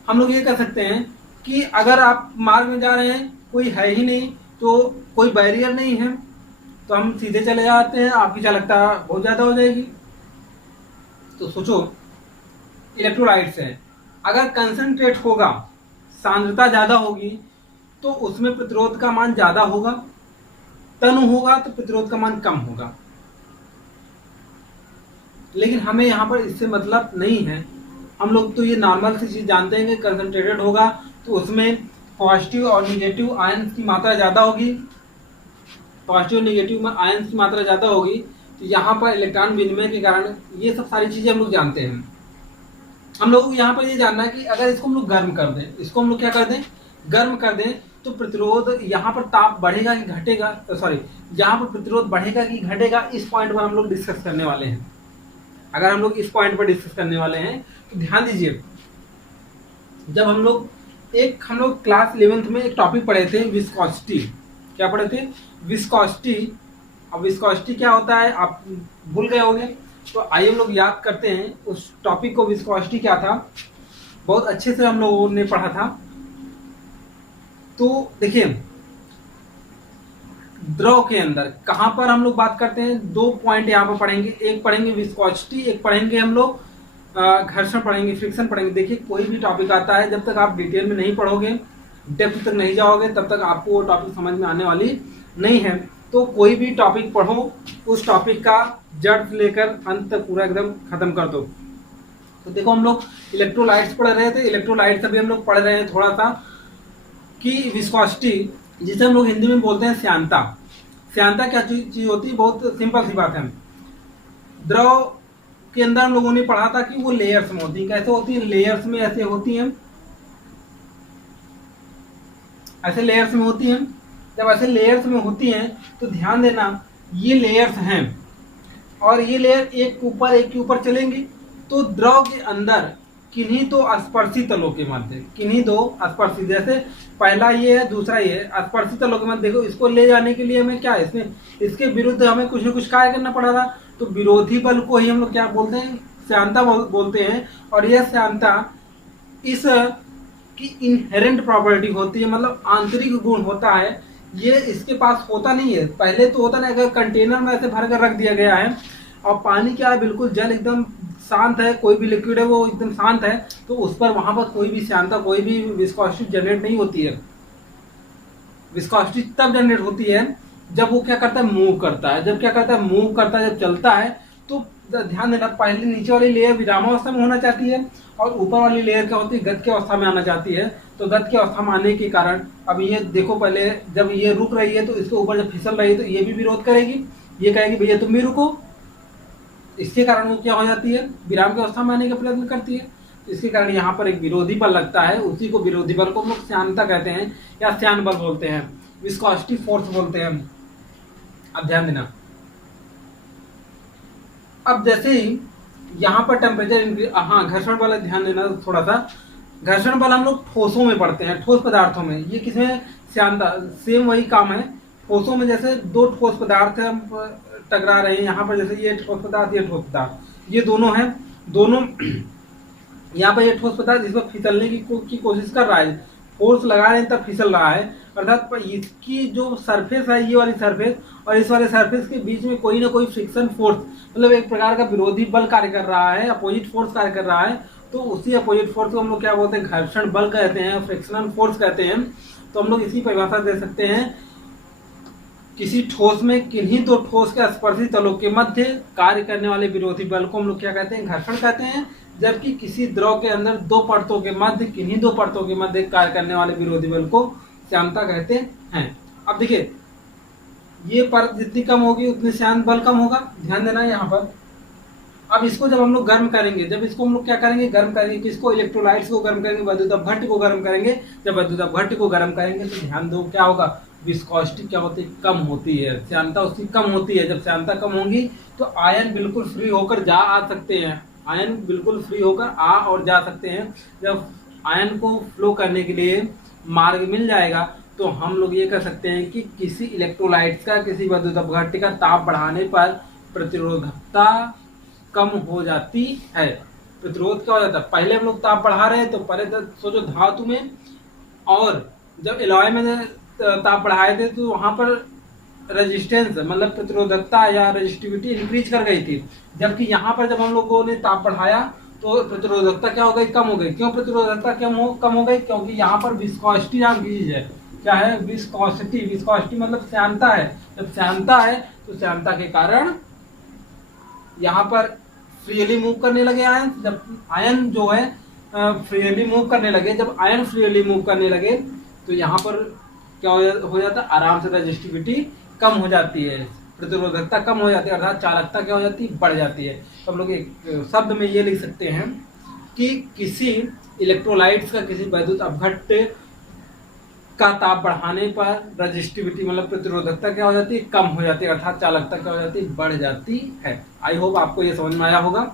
हम लोग ये कह सकते हैं कि अगर आप मार्ग में जा रहे हैं, कोई है ही नहीं, तो कोई बैरियर नहीं है, तो हम सीधे चले जाते हैं, आपकी चालकता बहुत ज्यादा हो जाएगी। तो सोचो, इलेक्ट्रोलाइट्स है, अगर कंसंट्रेट होगा, सांद्रता ज्यादा होगी, तो उसमें प्रतिरोध का मान ज्यादा होगा, तनु होगा तो प्रतिरोध का मान कम होगा। लेकिन हमें यहाँ पर इससे मतलब नहीं है। हम लोग तो ये नॉर्मल सी चीज जानते हैं कि कंसंट्रेटेड होगा तो उसमें पॉजिटिव और निगेटिव आयंस की मात्रा ज्यादा होगी, पॉजिटिव निगेटिव में आयंस की मात्रा ज्यादा होगी, तो यहाँ पर इलेक्ट्रॉन विनिमय के कारण ये सब सारी चीजें हम लोग जानते हैं। हम लोग यहाँ पर ये जानना है कि अगर इसको हम लोग गर्म कर दें, इसको हम लोग क्या कर दें, गर्म कर दें, तो प्रतिरोध यहाँ पर ताप बढ़ेगा कि घटेगा, सॉरी यहाँ पर प्रतिरोध बढ़ेगा कि घटेगा, इस पॉइंट पर हम लोग डिस्कस करने वाले हैं। अगर हम लोग इस पॉइंट पर डिस्कस करने वाले हैं तो ध्यान दीजिए, जब हम लोग क्लास 11th में एक टॉपिक पढ़े थे, विस्कोसिटी। क्या पढ़े थे, विस्कोसिटी। अब विस्कोसिटी क्या होता है आप भूल गए होंगे, तो आइए हम लोग याद करते हैं उस टॉपिक को। विस्कोसिटी क्या था, बहुत अच्छे से हम लोगों ने पढ़ा था। तो देखिए, द्रव के अंदर कहां पर हम लोग बात करते हैं, दो पॉइंट यहाँ पर पढ़ेंगे, एक पढ़ेंगे विस्कोसिटी, एक पढ़ेंगे हम लोग घर्षण पढ़ेंगे, फ्रिक्शन पढ़ेंगे। देखिए, कोई भी टॉपिक आता है, जब तक आप डिटेल में नहीं पढ़ोगे, डेप्थ तक नहीं जाओगे, तब तक आपको वो टॉपिक समझ में आने वाली नहीं है। तो कोई भी टॉपिक पढ़ो, उस टॉपिक का जड़ से लेकर अंत तक पूरा एकदम खत्म कर दो। तो देखो, हम लोग इलेक्ट्रोलाइट्स पढ़ रहे थे, इलेक्ट्रोलाइट्स अभी हम लोग पढ़ रहे हैं थोड़ा सा कि विस्कोसिटी, जिसे हम लोग हिंदी में बोलते हैं श्यानता। श्यानता क्या चीज होती है, बहुत सिंपल सी बात है। द्रव के अंदर हम लोगों ने पढ़ा था कि वो लेयर्स में होती है। कैसे होती है, लेयर्स में ऐसे होती हैं, ऐसे लेयर्स में होती हैं। जब ऐसे लेयर्स में होती हैं तो ध्यान देना, ये लेयर्स हैं और ये लेयर एक के ऊपर चलेंगी। तो द्रव के अंदर किन्हीं दो स्पर्शी तलों के मध्य, किन्हीं दो स्पर्शी, जैसे पहला ये है, दूसरा ये है, स्पर्शी तलों के मध्य। देखो, इसको ले जाने के लिए हमें क्या है, इसमें इसके विरुद्ध हमें कुछ न कुछ कार्य करना पड़ा था। तो विरोधी बल को ही हम लोग क्या बोलते हैं, श्यानता बोलते हैं। और यह श्यानता इस की इनहेरेंट प्रॉपर्टी होती है, मतलब आंतरिक गुण होता है। ये इसके पास होता नहीं है, पहले तो होता नहीं। अगर कंटेनर में ऐसे भर कर रख दिया गया है और पानी क्या है, बिल्कुल जल एकदम शांत है, कोई भी लिक्विड है वो एकदम शांत है, तो उस पर वहां पर कोई भी श्यानता, कोई भी विस्कोसिटी जनरेट नहीं होती है। विस्कोसिटी तब जनरेट होती है जब वो क्या करता है, मूव करता है। जब क्या करता है, मूव करता है, जब चलता है, तो ध्यान देना, पहले नीचे वाली लेयर विरामावस्था में होना चाहती है और ऊपर वाली लेयर क्या होती है, गति की अवस्था में आना चाहती है। तो गति की अवस्था में आने के कारण अब ये देखो, पहले जब ये रुक रही है तो इसके ऊपर जब फिसल रही है तो ये भी विरोध करेगी, ये कहेगी भैया तुम भी रुको। इसके कारण वो क्या हो जाती है, विराम की अवस्था में आने का प्रयत्न करती है। तो इसके कारण यहाँ पर एक विरोधी बल लगता है, उसी को विरोधी बल को हम लोग श्यानता कहते हैं या श्यान बल बोलते हैं, विस्कोसिटी फोर्स बोलते हैं। अब ध्यान देना, अब जैसे ही यहाँ पर टेम्परेचर हाँ घर्षण बल, ध्यान देना थोड़ा सा, घर्षण बल हम लोग ठोसों में पढ़ते हैं, ठोस पदार्थों में। ये किसमें, श्यानता, सेम वही काम है। ठोसों में जैसे दो ठोस पदार्थ है टकरा रहे हैं, यहाँ पर जैसे ये ठोस पदार्थ, ये ठोस पदार्थ, ये दोनों हैं, दोनों यहाँ पर ये ठोस पदार्थ इस पर फिसलने की कोशिश कर रहा है, फोर्स लगा रहे हैं तब फिसल रहा है। अर्थात इसकी जो सरफेस है, ये वाली सरफेस और इस वाले सरफेस के बीच में कोई ना कोई फ्रिक्शन फोर्स, मतलब एक प्रकार का विरोधी बल कार्य कर रहा है, अपोजिट फोर्स कार्य कर रहा है। तो उसी अपोजिट फोर्स को हम लोग क्या बोलते हैं, घर्षण बल कहते हैं, फ्रिक्शनल फोर्स कहते हैं। तो हम लोग इसकी परिभाषा दे सकते हैं, किसी ठोस में किन्हीं दो ठोस के स्पर्शी तलों के मध्य कार्य करने वाले विरोधी बल को हम लोग क्या कहते हैं, घर्षण कहते हैं। जबकि किसी द्रव के अंदर दो परतों के मध्य, किन्हीं दो परतों के मध्य कार्य करने वाले विरोधी बल को श्यानता कहते हैं। अब देखिए, ये परत जितनी कम होगी उतनी श्यान बल कम होगा, ध्यान देना है यहाँ पर। अब इसको जब हम लोग गर्म करेंगे, जब इसको हम लोग क्या करेंगे, गर्म करेंगे, किसको, इलेक्ट्रोलाइट्स को गर्म करेंगे, वैद्युत अपघट्य को गर्म करेंगे। जब वैद्युत अपघट्य को गर्म करेंगे तो ध्यान दो क्या होगा, विस्कोसिटी क्या होती है, कम होती है, श्यानता उसकी कम होती है। जब श्यानता कम होगी तो आयन बिल्कुल फ्री होकर जा आ सकते हैं, आयन बिल्कुल फ्री होकर आ और जा सकते हैं। जब आयन को फ्लो करने के लिए मार्ग मिल जाएगा तो हम लोग ये कर सकते हैं कि किसी इलेक्ट्रोलाइट्स का, किसी वैद्युत अपघट्य का ताप बढ़ाने पर प्रतिरोधकता कम हो जाती है। प्रतिरोध क्या हो जाता है, पहले हम लोग ताप बढ़ा रहे हैं तो पहले सोचो धातु में, और जब एलॉय में ताप बढ़ाए थे तो वहां पर रेजिस्टेंस, मतलब प्रतिरोधकता या रेजिस्टिविटी इंक्रीज कर गई थी। जबकि यहाँ पर जब हम लोगों ने ताप बढ़ाया तो प्रतिरोधकता क्या हो गई, कम हो गई। क्यों प्रतिरोधकता कम हो गई, क्योंकि यहाँ पर विस्कोसिटी नाम की चीज है। क्या है, विस्कोसिटी, विस्कोसिटी मतलब श्यानता है। जब श्यानता है तो श्यानता के कारण यहाँ पर फ्रीली मूव करने लगे आयन। जब आयन जो है फ्रीली मूव करने लगे, जब आयन फ्रीली मूव करने लगे तो यहाँ पर क्या हो जाता है, आराम से रेजिस्टिविटी कम हो जाती है, प्रतिरोधकता कम हो जाती है, अर्थात चालकता क्या हो जाती है, बढ़ जाती है। तो हम लोग एक शब्द में ये लिख सकते हैं कि किसी इलेक्ट्रोलाइट्स का किसी वैद्युत अपघट्य का ताप बढ़ाने पर रेजिस्टिविटी मतलब प्रतिरोधकता क्या हो जाती है, कम हो जाती है, अर्थात चालकता क्या हो जाती है, बढ़ जाती है। आई होप आपको ये समझ में आया होगा।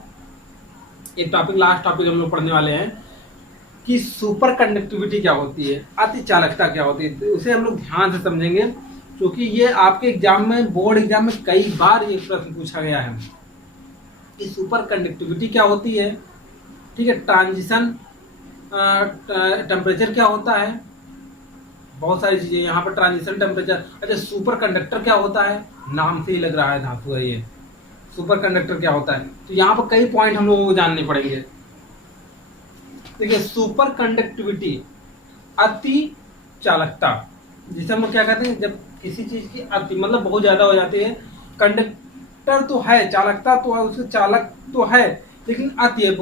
एक टॉपिक, लास्ट टॉपिक हम लोग पढ़ने वाले हैं कि सुपर कंडक्टिविटी क्या होती है, अति चालकता क्या होती है। तो उसे हम लोग ध्यान से समझेंगे क्योंकि ये आपके एग्जाम में, बोर्ड एग्जाम में कई बार ये प्रश्न पूछा गया है कि सुपर कंडक्टिविटी क्या होती है। ठीक है, ट्रांजिशन टेम्परेचर क्या होता है, बहुत सारी चीजें यहाँ पर, ट्रांजिशन टेम्परेचर। अच्छा, सुपर कंडक्टर क्या होता है, नाम से ही लग रहा है धातु है ये, सुपर कंडक्टर क्या होता है। तो यहाँ पर कई पॉइंट हम लोगों को जानने पड़ेंगे। देखिए, सुपर कंडक्टिविटी, अति चालकता, जिसे हम लोग क्या कहते हैं, जब किसी चीज की अति मतलब बहुत ज्यादा हो जाती है। कंडक्टर तो है, चालकता तो है, उसके चालक तो है, लेकिन अति है,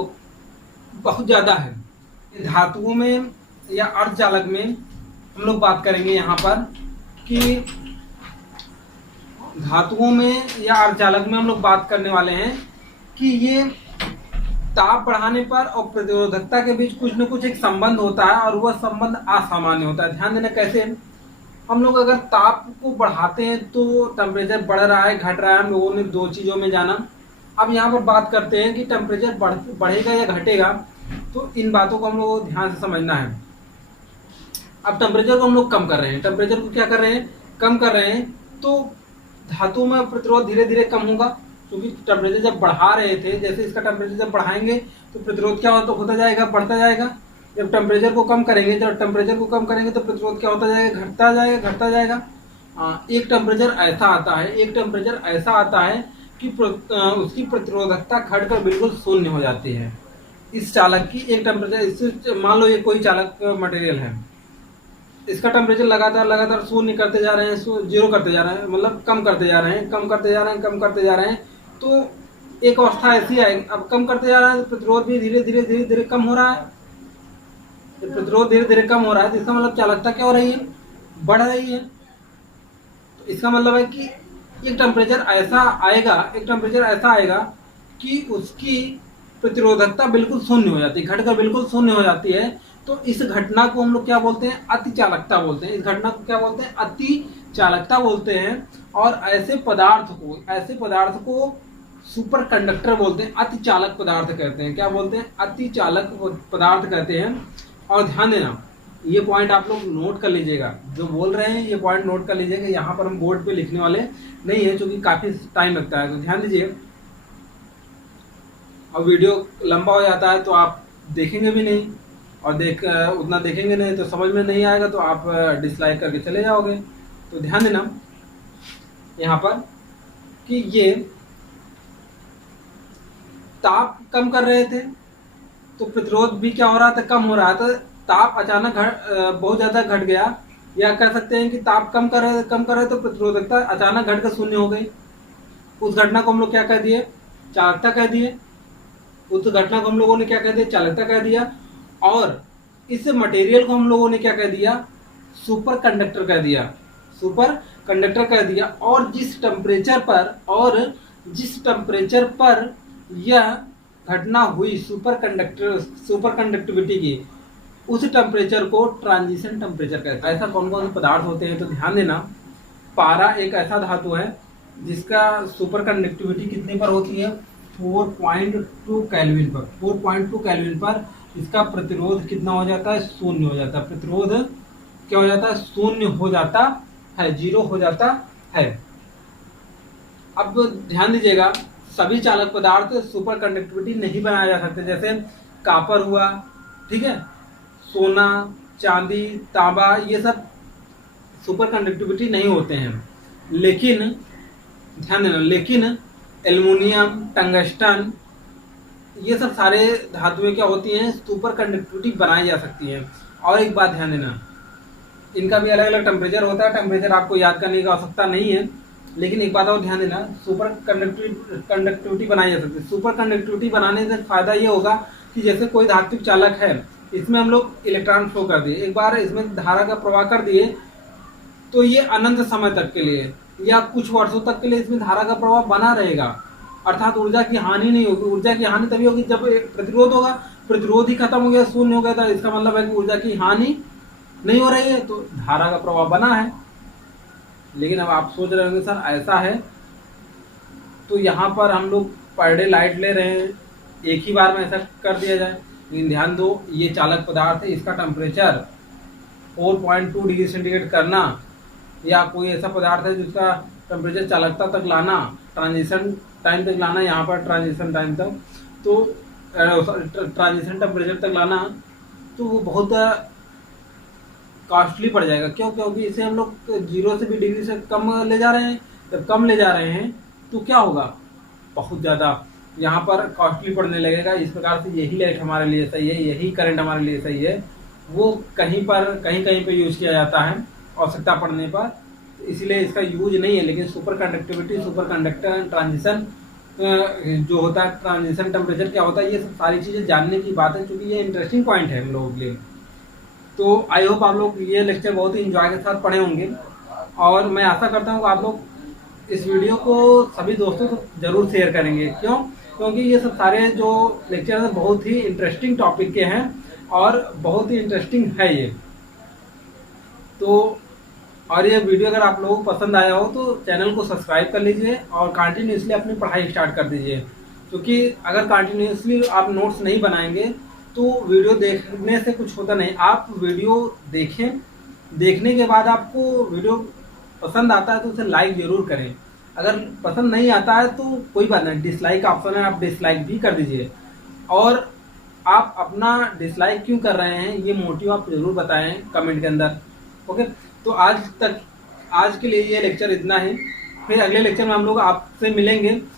बहुत ज्यादा है। धातुओं में या अर्धचालक में हम लोग बात करेंगे यहाँ पर कि धातुओं में या अर्धचालक में हम लोग बात करने वाले हैं कि ये ताप बढ़ाने पर और प्रतिरोधकता के बीच कुछ न कुछ एक संबंध होता है और वह संबंध असामान्य होता है। ध्यान देना कैसे, हम लोग अगर ताप को बढ़ाते हैं तो टेम्परेचर बढ़ रहा है, घट रहा है, हम लोगों ने दो चीजों में जाना। अब यहाँ पर बात करते हैं कि टेम्परेचर बढ़ेगा या घटेगा, तो इन बातों को हम लोग को ध्यान से समझना है। अब टेम्परेचर को हम लोग कम कर रहे हैं, टेम्परेचर को क्या कर रहे हैं, कम कर रहे हैं, तो धातु में प्रतिरोध धीरे धीरे कम होगा, क्योंकि टेम्परेचर जब बढ़ा रहे थे, जैसे इसका टेम्परेचर जब बढ़ाएंगे तो प्रतिरोध क्या होता जाएगा, बढ़ता जाएगा। जब टेम्परेचर को कम करेंगे, जब टेम्परेचर को कम करेंगे तो प्रतिरोध क्या होता जाएगा, घटता जाएगा, घटता जाएगा। एक टेम्परेचर ऐसा आता है, एक टेम्परेचर ऐसा आता है कि उसकी प्रतिरोधकता घटकर बिल्कुल शून्य हो जाती है। इस चालक की एक टेम्परेचर, मान लो ये कोई चालक मटेरियल है, इसका टेम्परेचर लगातार शून्य करते जा रहे हैं, जीरो करते जा रहे हैं, मतलब कम करते जा रहे हैं, कम करते जा रहे हैं, कम करते जा रहे हैं। तो एक अवस्था ऐसी आएगी, अब कम करते जा रहा है तो प्रतिरोध भी धीरे धीरे धीरे धीरे कम हो रहा है। तो प्रतिरोध धीरे धीरे कम हो रहा है तो इसका मतलब चालकता क्या हो रही है, बढ़ रही है। तो इसका मतलब है कि एक टेम्परेचर ऐसा आएगा कि उसकी प्रतिरोधकता बिल्कुल शून्य हो जाती है, घटकर बिल्कुल शून्य हो जाती है। तो इस घटना को हम लोग क्या बोलते हैं, अति चालकता बोलते हैं। इस घटना को क्या बोलते हैं, अति चालकता बोलते हैं। और ऐसे पदार्थ को सुपर कंडक्टर बोलते हैं, अति चालक पदार्थ कहते हैं। क्या बोलते हैं, अति चालक पदार्थ कहते हैं। और ध्यान देना, ये पॉइंट आप लोग नोट कर लीजिएगा, जो बोल रहे हैं ये पॉइंट नोट कर लीजिएगा। यहाँ पर हम बोर्ड पे लिखने वाले नहीं है क्योंकि काफी टाइम लगता है, तो ध्यान दीजिए। और वीडियो लंबा हो जाता है तो आप देखेंगे भी नहीं, और उतना देखेंगे नहीं तो समझ में नहीं आएगा, तो आप डिसलाइक करके चले जाओगे। तो ध्यान देना यहाँ पर कि ये ताप कम कर रहे थे तो प्रतिरोध भी क्या हो रहा था, कम हो रहा था। ताप अचानक बहुत ज्यादा घट गया, या कह सकते हैं कि ताप कम कर रहे तो प्रतिरोधकता अचानक घटकर शून्य हो गई। उस घटना को हम लोग क्या कह दिए, चालकता कह दिए। उस घटना को हम लोगों ने क्या कह दिया, चालकता कह दिया। और इस मटेरियल को हम लोगों ने क्या कह दिया, सुपर कंडक्टर कह दिया, सुपर कंडक्टर कह दिया। और जिस टेम्परेचर पर यह घटना हुई सुपर कंडक्टिविटी की, उस टेम्परेचर को ट्रांजिशन टेम्परेचर कहते हैं। ऐसा कौन कौन से पदार्थ होते हैं, तो ध्यान देना। पारा एक ऐसा धातु है जिसका सुपर कंडक्टिविटी कितने पर होती है, 4.2 केल्विन पर। 4.2 केल्विन पर इसका प्रतिरोध कितना हो जाता है, शून्य हो जाता है। प्रतिरोध क्या हो जाता है, शून्य हो जाता है, 0 हो जाता है। अब ध्यान दीजिएगा, सभी चालक पदार्थ सुपर कंडक्टिविटी नहीं बनाए जा सकते। जैसे कापर हुआ, ठीक है, सोना, चांदी, तांबा, ये सब सुपर कंडक्टिविटी नहीं होते हैं। लेकिन ध्यान देना, लेकिन एल्युमिनियम, टंगस्टन, ये सब सारे धातुएं क्या होती हैं, सुपर कंडक्टिविटी बनाई जा सकती है। और एक बात ध्यान देना, इनका भी अलग अलग टेम्परेचर होता है। टेम्परेचर आपको याद करने की आवश्यकता नहीं है, लेकिन एक बात और ध्यान देना, सुपर कंडक्टिविटी बनाई जा सकती है। सुपर कंडक्टिविटी बनाने से फायदा ये होगा कि जैसे कोई धात्विक चालक है, इसमें हम लोग इलेक्ट्रॉन फ्लो कर दिए, एक बार इसमें धारा का प्रवाह कर दिए, तो ये अनंत समय तक के लिए या कुछ वर्षों तक के लिए इसमें धारा का प्रवाह बना रहेगा। अर्थात ऊर्जा की हानि नहीं होगी। ऊर्जा की हानि तभी होगी जब प्रतिरोध होगा। प्रतिरोध ही खत्म हो गया, शून्य हो गया था, इसका मतलब है कि ऊर्जा की हानि नहीं हो रही है, तो धारा का प्रवाह बना है। लेकिन अब आप सोच रहे होंगे सर ऐसा है, तो यहाँ पर हम लोग पर डे लाइट ले रहे हैं, एक ही बार में ऐसा कर दिया जाए। लेकिन ध्यान दो, ये चालक पदार्थ है, इसका टेम्परेचर 4.2 डिग्री सेंटीग्रेड करना, या कोई ऐसा पदार्थ है जिसका टेम्परेचर चालकता तक लाना, ट्रांजिशन टाइम तक लाना, यहाँ पर ट्रांजिशन टाइम तक, तो ट्रांजिशन टेम्परेचर तक लाना, तो वो बहुत कॉस्टली पड़ जाएगा। क्यों? क्योंकि इसे हम लोग 0 से भी डिग्री से कम ले जा रहे हैं। जब कम ले जा रहे हैं तो क्या होगा, बहुत ज़्यादा यहाँ पर कॉस्टली पड़ने लगेगा। इस प्रकार से यही लाइट हमारे लिए सही है, यही करंट हमारे लिए सही है, वो कहीं कहीं पे यूज किया जाता है आवश्यकता पड़ने पर, इसीलिए इसका यूज नहीं है। लेकिन super conductivity, super conductor, transition जो होता है, ट्रांजिशन टेम्परेचर क्या होता है, ये सब सारी चीज़ें जानने की बात है, क्योंकि ये इंटरेस्टिंग पॉइंट है हम लोगों के लिए। तो आई होप आप लोग ये लेक्चर बहुत ही इंजॉय के साथ पढ़े होंगे, और मैं आशा करता हूँ कि आप लोग इस वीडियो को सभी दोस्तों को जरूर शेयर करेंगे। क्यों? क्योंकि ये सब सारे जो लेक्चर हैं बहुत ही इंटरेस्टिंग टॉपिक के हैं और बहुत ही इंटरेस्टिंग है ये। तो और ये वीडियो अगर आप लोगों को पसंद आया हो तो चैनल को सब्सक्राइब कर लीजिए और कंटिन्यूसली अपनी पढ़ाई स्टार्ट कर दीजिए। क्योंकि अगर कंटिन्यूसली आप नोट्स नहीं बनाएंगे तो वीडियो देखने से कुछ होता नहीं। आप वीडियो देखें, देखने के बाद आपको वीडियो पसंद आता है तो उसे लाइक जरूर करें। अगर पसंद नहीं आता है तो कोई बात नहीं, डिसलाइक ऑप्शन है, आप डिसलाइक भी कर दीजिए। और आप अपना डिसलाइक क्यों कर रहे हैं ये मोटिव आप जरूर बताएं कमेंट के अंदर। ओके, तो आज के लिए ये लेक्चर इतना ही। फिर अगले लेक्चर में हम लोग आपसे मिलेंगे।